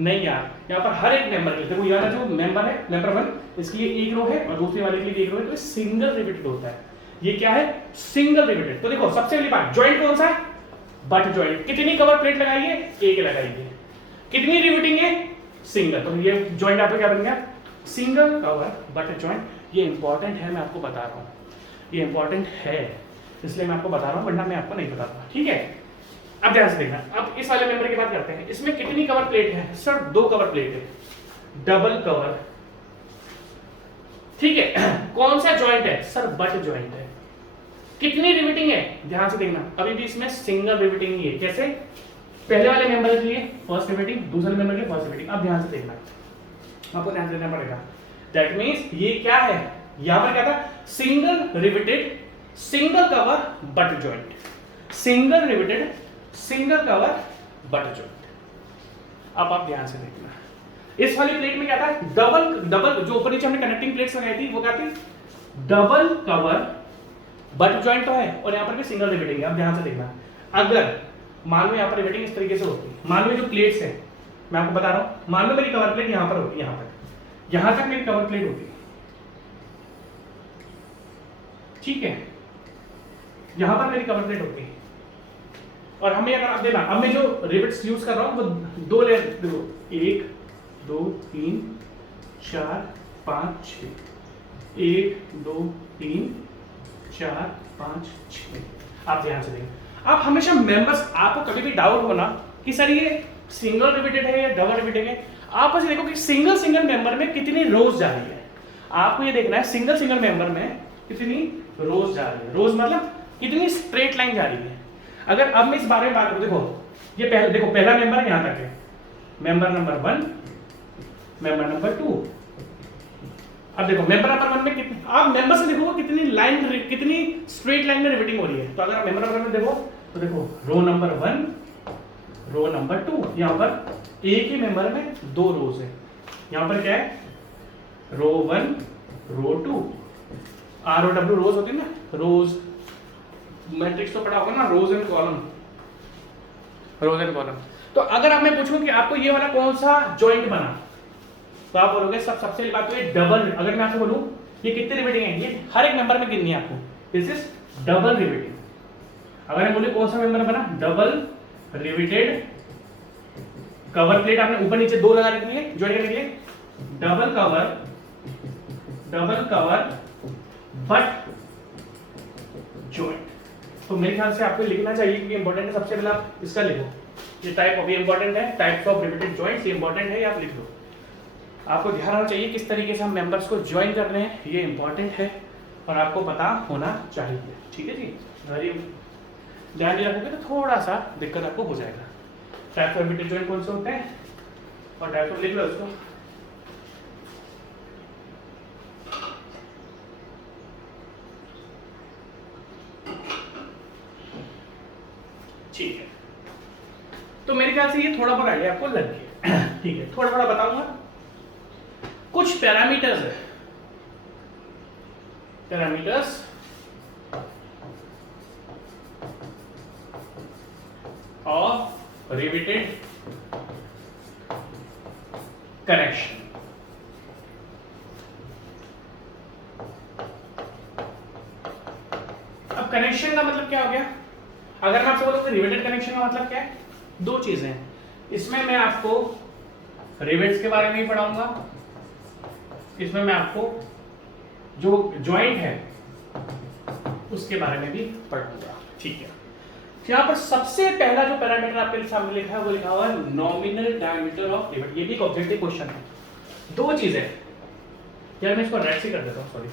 नहीं यार, यहाँ पर हर एक मेंबर के लिए देखो, यहाँ जो मेंबर है मेंबर 1 इसके लिए एक रो है और दूसरे वाले के लिए एक रो है, तो सिंगल रिपीटेड होता है। ये क्या है? Single repeated. तो देखो सबसे पहली बात, जॉइंट कौन सा है? Butt joint. कितनी कवर प्लेट लगाइए? एक लगाइए। कितनी रिपीटिंग है? सिंगल। तो ये जॉइंट आपका क्या बन गया? Single cover butt joint. ये इंपॉर्टेंट है, मैं आपको बता रहा हूँ, ये इंपॉर्टेंट है इसलिए मैं आपको बता रहा हूँ, वरना मैं आपको नहीं बताता, ठीक है। अब ध्यान से देखना, अब इस वाले मेंबर की बात करते हैं। इसमें कितनी कवर प्लेट है? सर 2 कवर प्लेट है, डबल कवर, ठीक है। कौन सा जॉइंट है? सर बट जॉइंट है। कितनी रिवेटिंग है? ध्यान से देखना, अभी भी इसमें सिंगल रिवेटिंग ही है। कैसे? पहले वाले मेंबर के लिए फर्स्ट रिवेटिंग, दूसरे मेंबर के लिए फर्स्ट रिवेटिंग। अब ध्यान से देखना, आपको ध्यान देना पड़ेगा। दैट मींस ये क्या है? यहां पर क्या था? Single riveted single cover butt joint, single riveted single cover butt joint. अब आप ध्यान से देखना, इस वाली प्लेट में क्या था? डबल जो ऊपर नीचे हमने कनेक्टिंग प्लेट्स लगाई थी वो क्या थी? डबल कवर बट जॉइंट तो है और यहाँ पर भी सिंगल रिवेटिंग है। अब ध्यान से देखना, अगर मान लो यहाँ पर रिवेटिंग इस तरीके से होती है, मान लो जो प्लेट्स है मैं आपको बता रहा हूँ, मान लो मेरी कवर प्लेट यहाँ पर होती है, यहाँ तक मेरी कवर प्लेट होती है, ठीक है, यहां पर मेरी कवर प्लेट होती है और हमें अगर आप देना, अब मैं जो रिवेट्स यूज कर रहा हूं वो 2 लेयर, देखो 1 2 3 4 5 6, 1 2 3 4 5 6। आप ध्यान से देखें, आप हमेशा मेंबर्स, आपको कभी भी डाउट होना कि सर ये सिंगल रिपीटेड है या डबल रिपीटेड है, आप बस देखो कि सिंगल मेंबर में कितनी रोज जा रही है। आपको ये देखना है सिंगल मेंबर में कितनी रोज जा रही है। रोज मतलब कितनी स्ट्रेट लाइन जा रही है। अगर अब मैं इस बारे में बात करूं, देखो ये पहला मेंबर यहां तक है, मेंबर नंबर 1, मेंबर नंबर 2। अब देखो मेंबर नंबर 1 में कितनी, आप मेंबर से देखो कितनी लाइन, कितनी स्ट्रेट लाइन में रिपीटिंग हो रही है। तो अगर आप मेंबर नंबर में देखो तो देखो रो नंबर 1, रो नंबर 2, यहां पर एक ही मेंबर में 2 रोज है। यहां पर क्या है? रो 1 रो 2, ROW रोज होती है ना, रोज मैट्रिक्स तो पढ़ा होगा ना, rows and column, rows and column. तो अगर अब मैं पूछूं कि आपको ये वाला कौन सा जॉइंट बना, तो आप बोलोगे सबसे पहली बात तो ये डबल। अगर मैं आपसे बोलूं ये कितनी रिपीटिंग है, ये हर एक मेंबर में गिननी है आपको, दिस इज डबल रिपीटिंग। अगर मैं बोलूं कौन सा मेंबर बना, डबल रिपीटेड कवर प्लेट, आपने ऊपर नीचे 2 लगा रखी है जॉइंट करने के लिए, डबल कवर बट जॉइंट। तो मेरे ख्याल से आपको लिखना चाहिए कि इंपॉर्टेंट है, सबसे पहले आप इसका लिखो, ये टाइप ऑफ इंपॉर्टेंट है, टाइप्स ऑफ रिपीटेड जॉइंट्स, ये इंपॉर्टेंट है, ये आप लिख दो। आपको ध्यान रखना चाहिए किस तरीके से हम मेंबर्स को ज्वाइन कर रहे हैं, ये इंपॉर्टेंट है और आपको पता होना चाहिए, ठीक है जी। वेरी ध्यान नहीं रखोगे तो थोड़ा सा दिक्कत आपको हो जाएगा। टाइप्स ऑफ रिपीटेड जॉइंट कौन से होते हैं और टाइप्स ऑफ लिख लो उसको। ठीक है, तो मेरे ख्याल से ये थोड़ा बहुत आइडिया आपको लग गया, ठीक है। थोड़ा थोड़ा बताऊंगा, कुछ पैरामीटर्स है, पैरामीटर्स ऑफ रिपीटेड कनेक्शन। अब कनेक्शन का मतलब क्या हो गया? अगर मैं आपसे बोलूं कि रिवेटेड कनेक्शन का मतलब क्या है, 2 चीजें हैं इसमें। मैं आपको रिवेट्स के बारे में ही पढ़ाऊंगा, इसमें मैं आपको जो जॉइंट है उसके बारे में भी पढ़ाऊंगा, ठीक है। यहां पर सबसे पहला जो पैरामीटर आपके सामने लिखा है वो लिखा हुआ है नॉमिनल डायमीटर ऑफ रिवेट। ये भी एक ऑब्जेक्टिव क्वेश्चन है। 2 चीजें यार, मैं इसको रेड से कर देता हूं, सॉरी,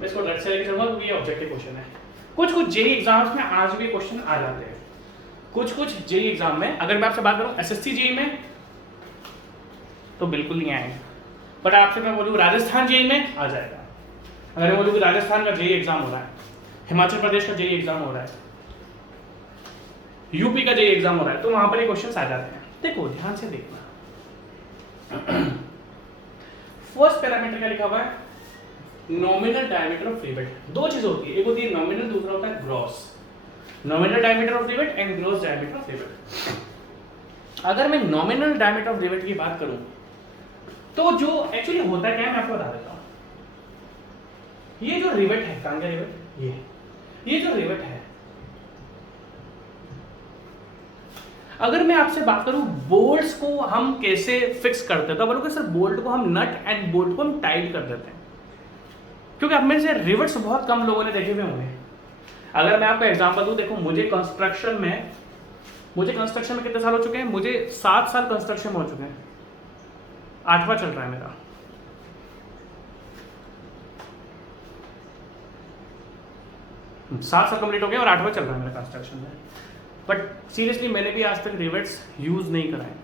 मैं इसको रेड से लेके चलूंगा क्योंकि ये ऑब्जेक्टिव क्वेश्चन है। कुछ जेई एग्जाम्स में आज भी क्वेश्चन आ जाते हैं, कुछ जेई एग्जाम में। अगर मैं आपसे बात करूं एसएससी जेई में तो बिल्कुल नहीं आएगा, बट आपसे मैं बोलूं राजस्थान जेई में आ जाएगा। अगर मैं बोलूं कि राजस्थान का जेई एग्जाम हो रहा है, हिमाचल प्रदेश का जेई एग्जाम हो रहा है, यूपी का जेई एग्जाम हो रहा है, तो वहां पर ये क्वेश्चन आ जाते हैं। देखो ध्यान से देखना, फर्स्ट पैरामीटर क्या लिखा हुआ है, नॉमिनल डायमीटर ऑफ रिवेट। 2 चीज होती है, एक होती है नॉमिनल, दूसरा होता है gross. Nominal diameter of rivet and gross diameter of rivet. अगर मैं नॉमिनल डायमीटर ऑफ रिवेट की बात करूं तो जो एक्चुअली होता है क्या है मैं आपको बता देता हूं। ये जो रिवेट है, कहां गया रिवेट, ये जो रिवेट है, अगर मैं आपसे बात करूं बोल्ट्स को हम कैसे फिक्स करते हैं तो बोलोगे सर बोल्ट को हम नट एंड बोल्ट को हम टाइट कर देते हैं, क्योंकि अब मेरे से रिवेट्स बहुत कम लोगों ने देखे हुए होंगे। अगर मैं आपको एग्जांपल दूं, देखो मुझे कंस्ट्रक्शन में कितने साल हो चुके हैं, मुझे 7 साल कंस्ट्रक्शन में हो चुके हैं, 8वां चल रहा है मेरा। सात साल कंप्लीट हो गया और 8वां चल रहा है मेरा कंस्ट्रक्शन में। बट सीरियसली मैंने भी आज तक रिवेट्स यूज़ नहीं कराए,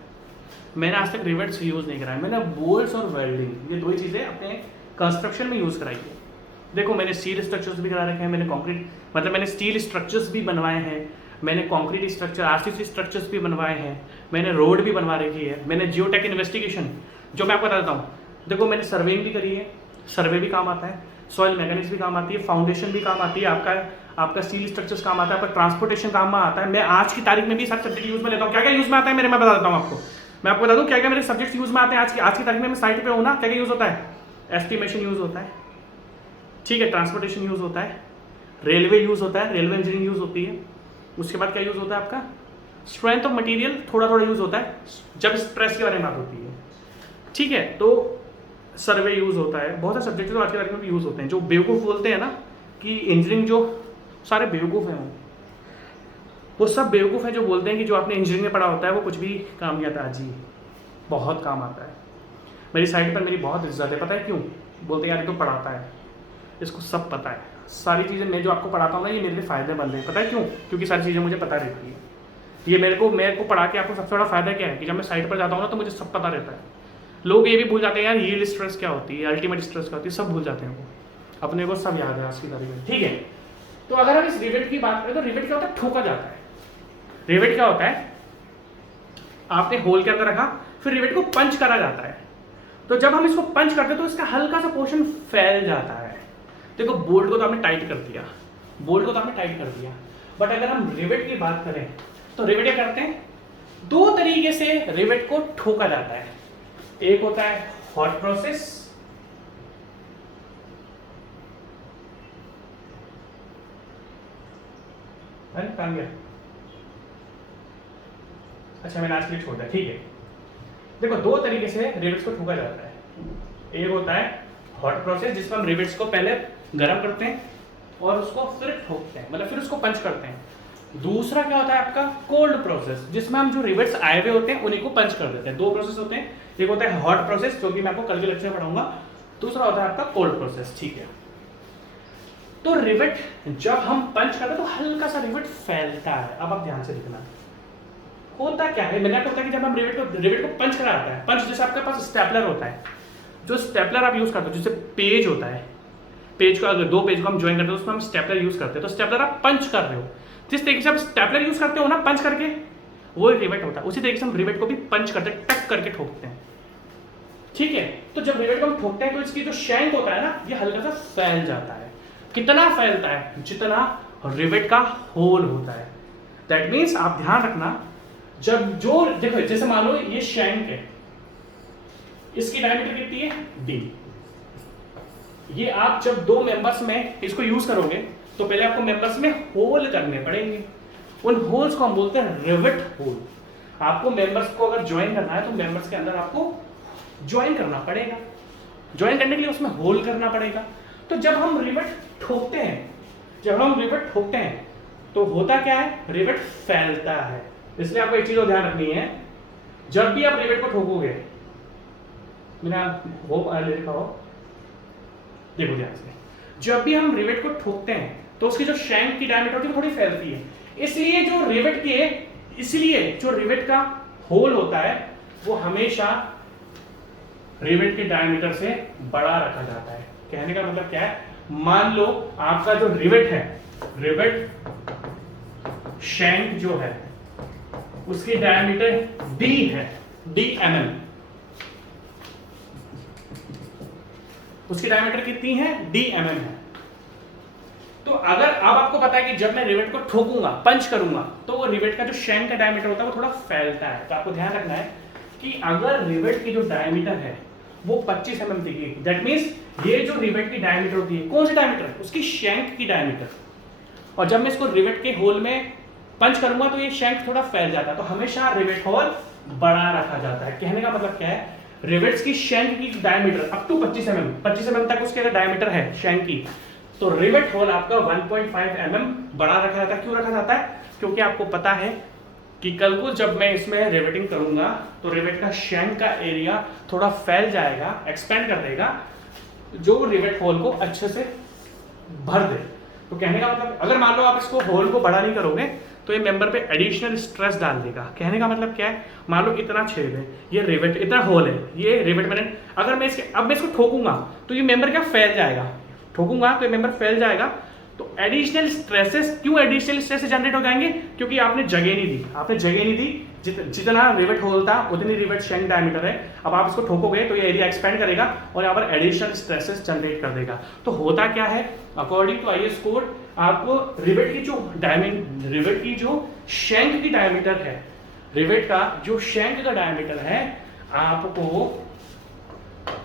मैंने बोल्ट्स और वेल्डिंग ये दो ही चीज़ें अपने कंस्ट्रक्शन में यूज़ कराई है। देखो मैंने स्टील स्ट्रक्चर्स भी करा रखे हैं, मैंने कंक्रीट मतलब मैंने स्टील स्ट्रक्चर्स भी बनवाए हैं, मैंने कंक्रीट स्ट्रक्चर आरसीसी स्ट्रक्चर्स भी बनवाए हैं, मैंने रोड भी बनवा रखी है, मैंने जियोटेक इन्वेस्टिगेशन जो मैं आपको बता देता हूँ, देखो मैंने सर्वेइंग भी करी है, सर्वे भी काम आता है, सॉइल मैकेनिक्स भी काम आती है, फाउंडेशन भी काम आती है, आपका स्टील स्ट्रक्चर्स काम आता है, पर ट्रांसपोर्टेशन काम में आता है। मैं आज की तारीख में भी सारे सब्जेक्ट यूज में लेता हूँ। क्या क्या यूज में आता है मेरे, मैं बता देता हूँ आपको। मैं आपको बता दूँ क्या क्या मेरे सब्जेक्ट यूज में आते हैं। आज की तारीख में मैं साइट पे हूँ ना, क्या क्या यूज होता है, एस्टिमेशन यूज होता है, ठीक है, ट्रांसपोर्टेशन यूज होता है, रेलवे यूज होता है, रेलवे इंजीनियरिंग यूज होती है। उसके बाद क्या यूज होता है आपका, स्ट्रेंथ ऑफ मटेरियल थोड़ा थोड़ा यूज होता है जब स्ट्रेस के बारे में बात होती है, ठीक है। तो सर्वे यूज होता है, बहुत सारे सब्जेक्ट तो आज की तारीख में भी यूज होते हैं। जो बेवकूफ़ बोलते हैं ना कि इंजीनियरिंग जो सारे बेवकूफ़ हैं, वो सब बेवकूफ़ हैं जो बोलते हैं कि जो आपने इंजीनियरिंग में पढ़ा होता है वो कुछ भी काम नहीं आता। जी बहुत काम आता है। मेरी साइड पर मेरी बहुत इज्जत है, पता है क्यों? बोलते हैं यार ये तो पढ़ाता है, इसको सब पता है, सारी चीज़ें मैं जो आपको पढ़ाता हूँ ना ये मेरे लिए फ़ायदेमंद है। पता है क्यों? क्योंकि सारी चीज़ें मुझे पता रहती है। ये मेरे को पढ़ा के आपको सबसे बड़ा फ़ायदा क्या है कि जब मैं साइट पर जाता हूँ ना तो मुझे सब पता रहता है। लोग ये भी भूल जाते हैं यार यील्ड स्ट्रेस क्या होती है, अल्टीमेट स्ट्रेस क्या होती है, सब भूल जाते हैं वो, अपने को सब याद है आज की तारीख में, ठीक है। तो अगर हम इस रिवेट की बात करें तो रिवेट क्या होता है, ठोका जाता है। रिवेट क्या होता है, आपने होल के अंदर रखा, फिर रिवेट को पंच करा जाता है। तो जब हम इसको पंच करते हैं तो इसका हल्का सा पोर्शन फैल जाता है। देखो बोल्ट को तो आपने टाइट कर दिया, बट अगर हम रिवेट की बात करें तो रिवेट क्या करते हैं, दो तरीके से रिवेट को ठोका जाता है। एक होता है हॉट प्रोसेस, कहां गया, अच्छा मैंने आज के लिए छोड़ दिया, ठीक है। देखो दो तरीके से रिवेट्स को ठोका जाता है। एक होता है हॉट प्रोसेस जिसमें हम रिवेट्स को पहले गर्म करते हैं और उसको फिर ठोकते हैं, मतलब फिर उसको पंच करते हैं। दूसरा क्या होता है आपका कोल्ड प्रोसेस, जिसमें हम जो रिवेट्स आए हुए होते हैं उन्हीं को पंच कर देते हैं। दो प्रोसेस होते हैं, एक होता है हॉट प्रोसेस जो कि मैं आपको कल के लेक्चर में पढ़ाऊंगा, दूसरा होता है आपका कोल्ड प्रोसेस, ठीक है। तो रिवेट जब हम पंच करते हैं तो हल्का सा रिवेट फैलता है। अब आप ध्यान से देखना होता क्या है, मैंने आपको बताया कि जब हम रिवेट को पंच कराता है, पंच जैसे आपके पास स्टेपलर होता है, जो स्टेपलर आप यूज करते हो, जैसे पेज होता है, पेज को अगर दो पेज को हम ज्वाइन करते हैं तो उसमें हम स्टेपलर यूज करते हैं, तो स्टेपलर आप पंच कर रहे हो, जिस तरीके से आप स्टेपलर यूज करते हो ना पंच करके, वो रिवेट होता है। उसी तरीके से हम रिवेट को भी पंच करते हैं, टक करके ठोकते हैं, ठीक है। तो जब रिवेट को हम ठोकते हैं तो इसकी जो शैंक होता है ना ये हल्का सा फैल जाता है। कितना फैलता है, जितना रिवेट का होल होता है। दैट मीन्स आप ध्यान रखना, जब जो देखो जैसे मान लो ये शैंक है, इसकी डायमीटर कितनी है, डी। ये आप जब दो मेंबर्स में इसको यूज करोगे तो पहले आपको मेंबर्स में होल करने पड़ेंगे, उन होल्स को हम बोलते हैं रिवेट होल। आपको मेंबर्स को अगर ज्वाइन करना है तो मेंबर्स के अंदर आपको ज्वाइन करना पड़ेगा, ज्वाइन करने के लिए उसमें होल करना पड़ेगा। तो जब हम रिवेट ठोकते हैं तो होता क्या है, रिवेट फैलता है। इसलिए आपको एक चीज और ध्यान रखनी है, जब भी आप रिवेट को ठोकोगे, मैंने होप लिखा हो, देखो ध्यान से, जब भी हम रिवेट को ठोकते हैं तो उसकी जो शैंक की डायमीटर होती है थोड़ी फैलती है। इसलिए जो रिवेट का होल होता है वो हमेशा रिवेट के डायमीटर से बड़ा रखा जाता है। कहने का मतलब क्या है, मान लो आपका जो रिवेट है, रिवेट शैंक जो है उसकी डायमीटर डी है, डी mm, उसकी डायमीटर कितनी है, डी mm है। तो अगर अब आपको पता है कि जब मैं रिवेट को ठोकूंगा, पंच करूंगा, तो वो रिवेट का जो शैंक का डायमीटर होता है वो थोड़ा फैलता है। तो आपको ध्यान रखना है कि अगर रिवेट की जो डायमीटर है वो 25 mm दिखेगी, दैट मीन्स ये जो रिवेट की डायमीटर होती है, कौन सी डायमीटर? उसकी शैंक की डायमीटर। और जब मैं इसको रिवेट के होल में पंच करूंगा तो ये शैंक थोड़ा फैल जाता है, तो हमेशा रिवेट होल बड़ा रखा जाता है। कहने का मतलब क्या है, रिवेट्स की शैंक की डायमीटर अप टू 25 mm तक उसके अगर डायमीटर है शैंक की, तो रिवेट होल आपका 1.5 mm बड़ा रखा जाता है। क्यों रखा जाता है? क्योंकि आपको पता है कि कल को जब मैं इसमें रिवेटिंग करूंगा तो रिवेट का शैंक का एरिया थोड़ा फैल जाएगा, एक्सपेंड कर देगा, जो रिवेट होल को अच्छे से भर दे। तो कहने का मतलब अगर मान लो आप इसको होल को बड़ा नहीं करोगे तो ये मेंबर पे एडिशनल स्ट्रेस डाल देगा। कहने का मतलब क्या है, मान लो इतना छेद है, ये रिवेट, इतना होल है, ये रिवेट मैंने, अगर मैं इसको ठोकूंगा तो ये मेंबर क्या फैल जाएगा, ठोकूंगा तो ये मेंबर फैल जाएगा। तो एडिशनल स्ट्रेसेस, क्यों एडिशनल स्ट्रेस जनरेट हो जाएंगे? क्योंकि आपने जगह नहीं दी, जितना रिवेट होल था उतनी रिवेट शैंक डायमीटर है। अब आप इसको ठोकोगे तो ये एरिया एक्सपेंड करेगा और यहाँ पर एडिशनल स्ट्रेसेस जनरेट कर देगा। तो होता क्या है, अकॉर्डिंग टू आईएस कोड, आपको रिवेट की जो शैंक की डायमीटर है, रिवेट का जो शैंक का डायमीटर है, आपको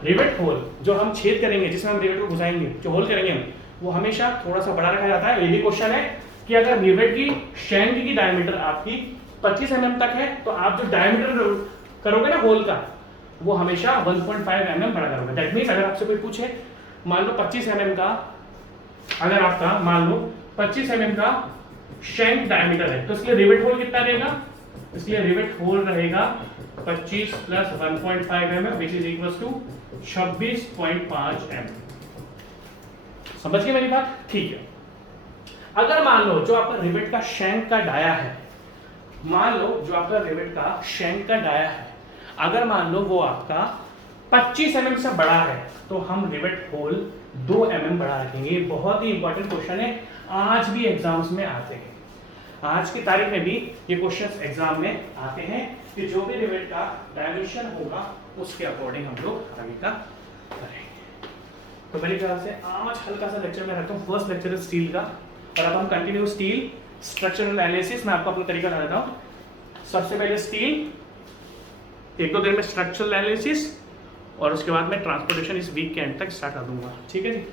रिवेट होल जो हम छेद करेंगे, जिसमें हम रिवेट को घुसाएंगे, जो होल करेंगे हम, वो हमेशा थोड़ा सा बड़ा रखा जाता है। ये भी क्वेश्चन है कि अगर रिवेट की शैंक की डायमीटर आपकी 25 mm तक है तो आप जो डायमीटर करोगे ना होल का, वो हमेशा 1.5 mm बड़ा करोगे। दैट मीन्स अगर आपसे कोई पूछे, मान लो 25 mm का, अगर आपका मान लो 25 mm का शैंक डायमीटर है, तो इसलिए रिवेट होल कितना रहेगा? इसलिए रिवेट होल रहेगा 25 plus 1.5 mm which is equal to 26.5 mm। समझ गए मेरी बात? ठीक है। अगर मान लो जो आपका रिवेट का शैंक का डाया है, मान लो जो आपका रिवेट का शैंक का डाया है, अगर मान लो वो आपका 25 mm से बड़ा है, तो हम रिवेट होल 2 mm बड़ा रखेंगे। बहुत ही इंपॉर्टेंट क्वेश्चन है, आज भी एग्जाम्स में आते हैं, आज की तारीख में भी ये क्वेश्चंस एग्जाम में आते हैं कि जो भी रिवेट का डायमेंशन होगा उसके अकॉर्डिंग हम लोग आगे का करेंगे। तो मेरे ख्याल से आज हल्का सा लेक्चर में रहता हूँ, फर्स्ट लेक्चर है स्टील का, और अब हम कंटिन्यू स्टील स्ट्रक्चरल एनालिसिस में आपको अपना तरीका बता देता हूँ। सबसे पहले स्टील, 1-2 दिन में स्ट्रक्चरल एनालिसिस, और उसके बाद मैं ट्रांसपोर्टेशन इस वीक के एंड तक स्टार्ट कर दूंगा। ठीक है जी।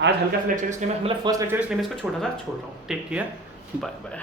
आज हल्का सा लेक्चर इसलिए मैं, मतलब फर्स्ट लेक्चर इसलिए मैं इसको छोटा सा छोड़ रहा हूँ। Take care, bye bye.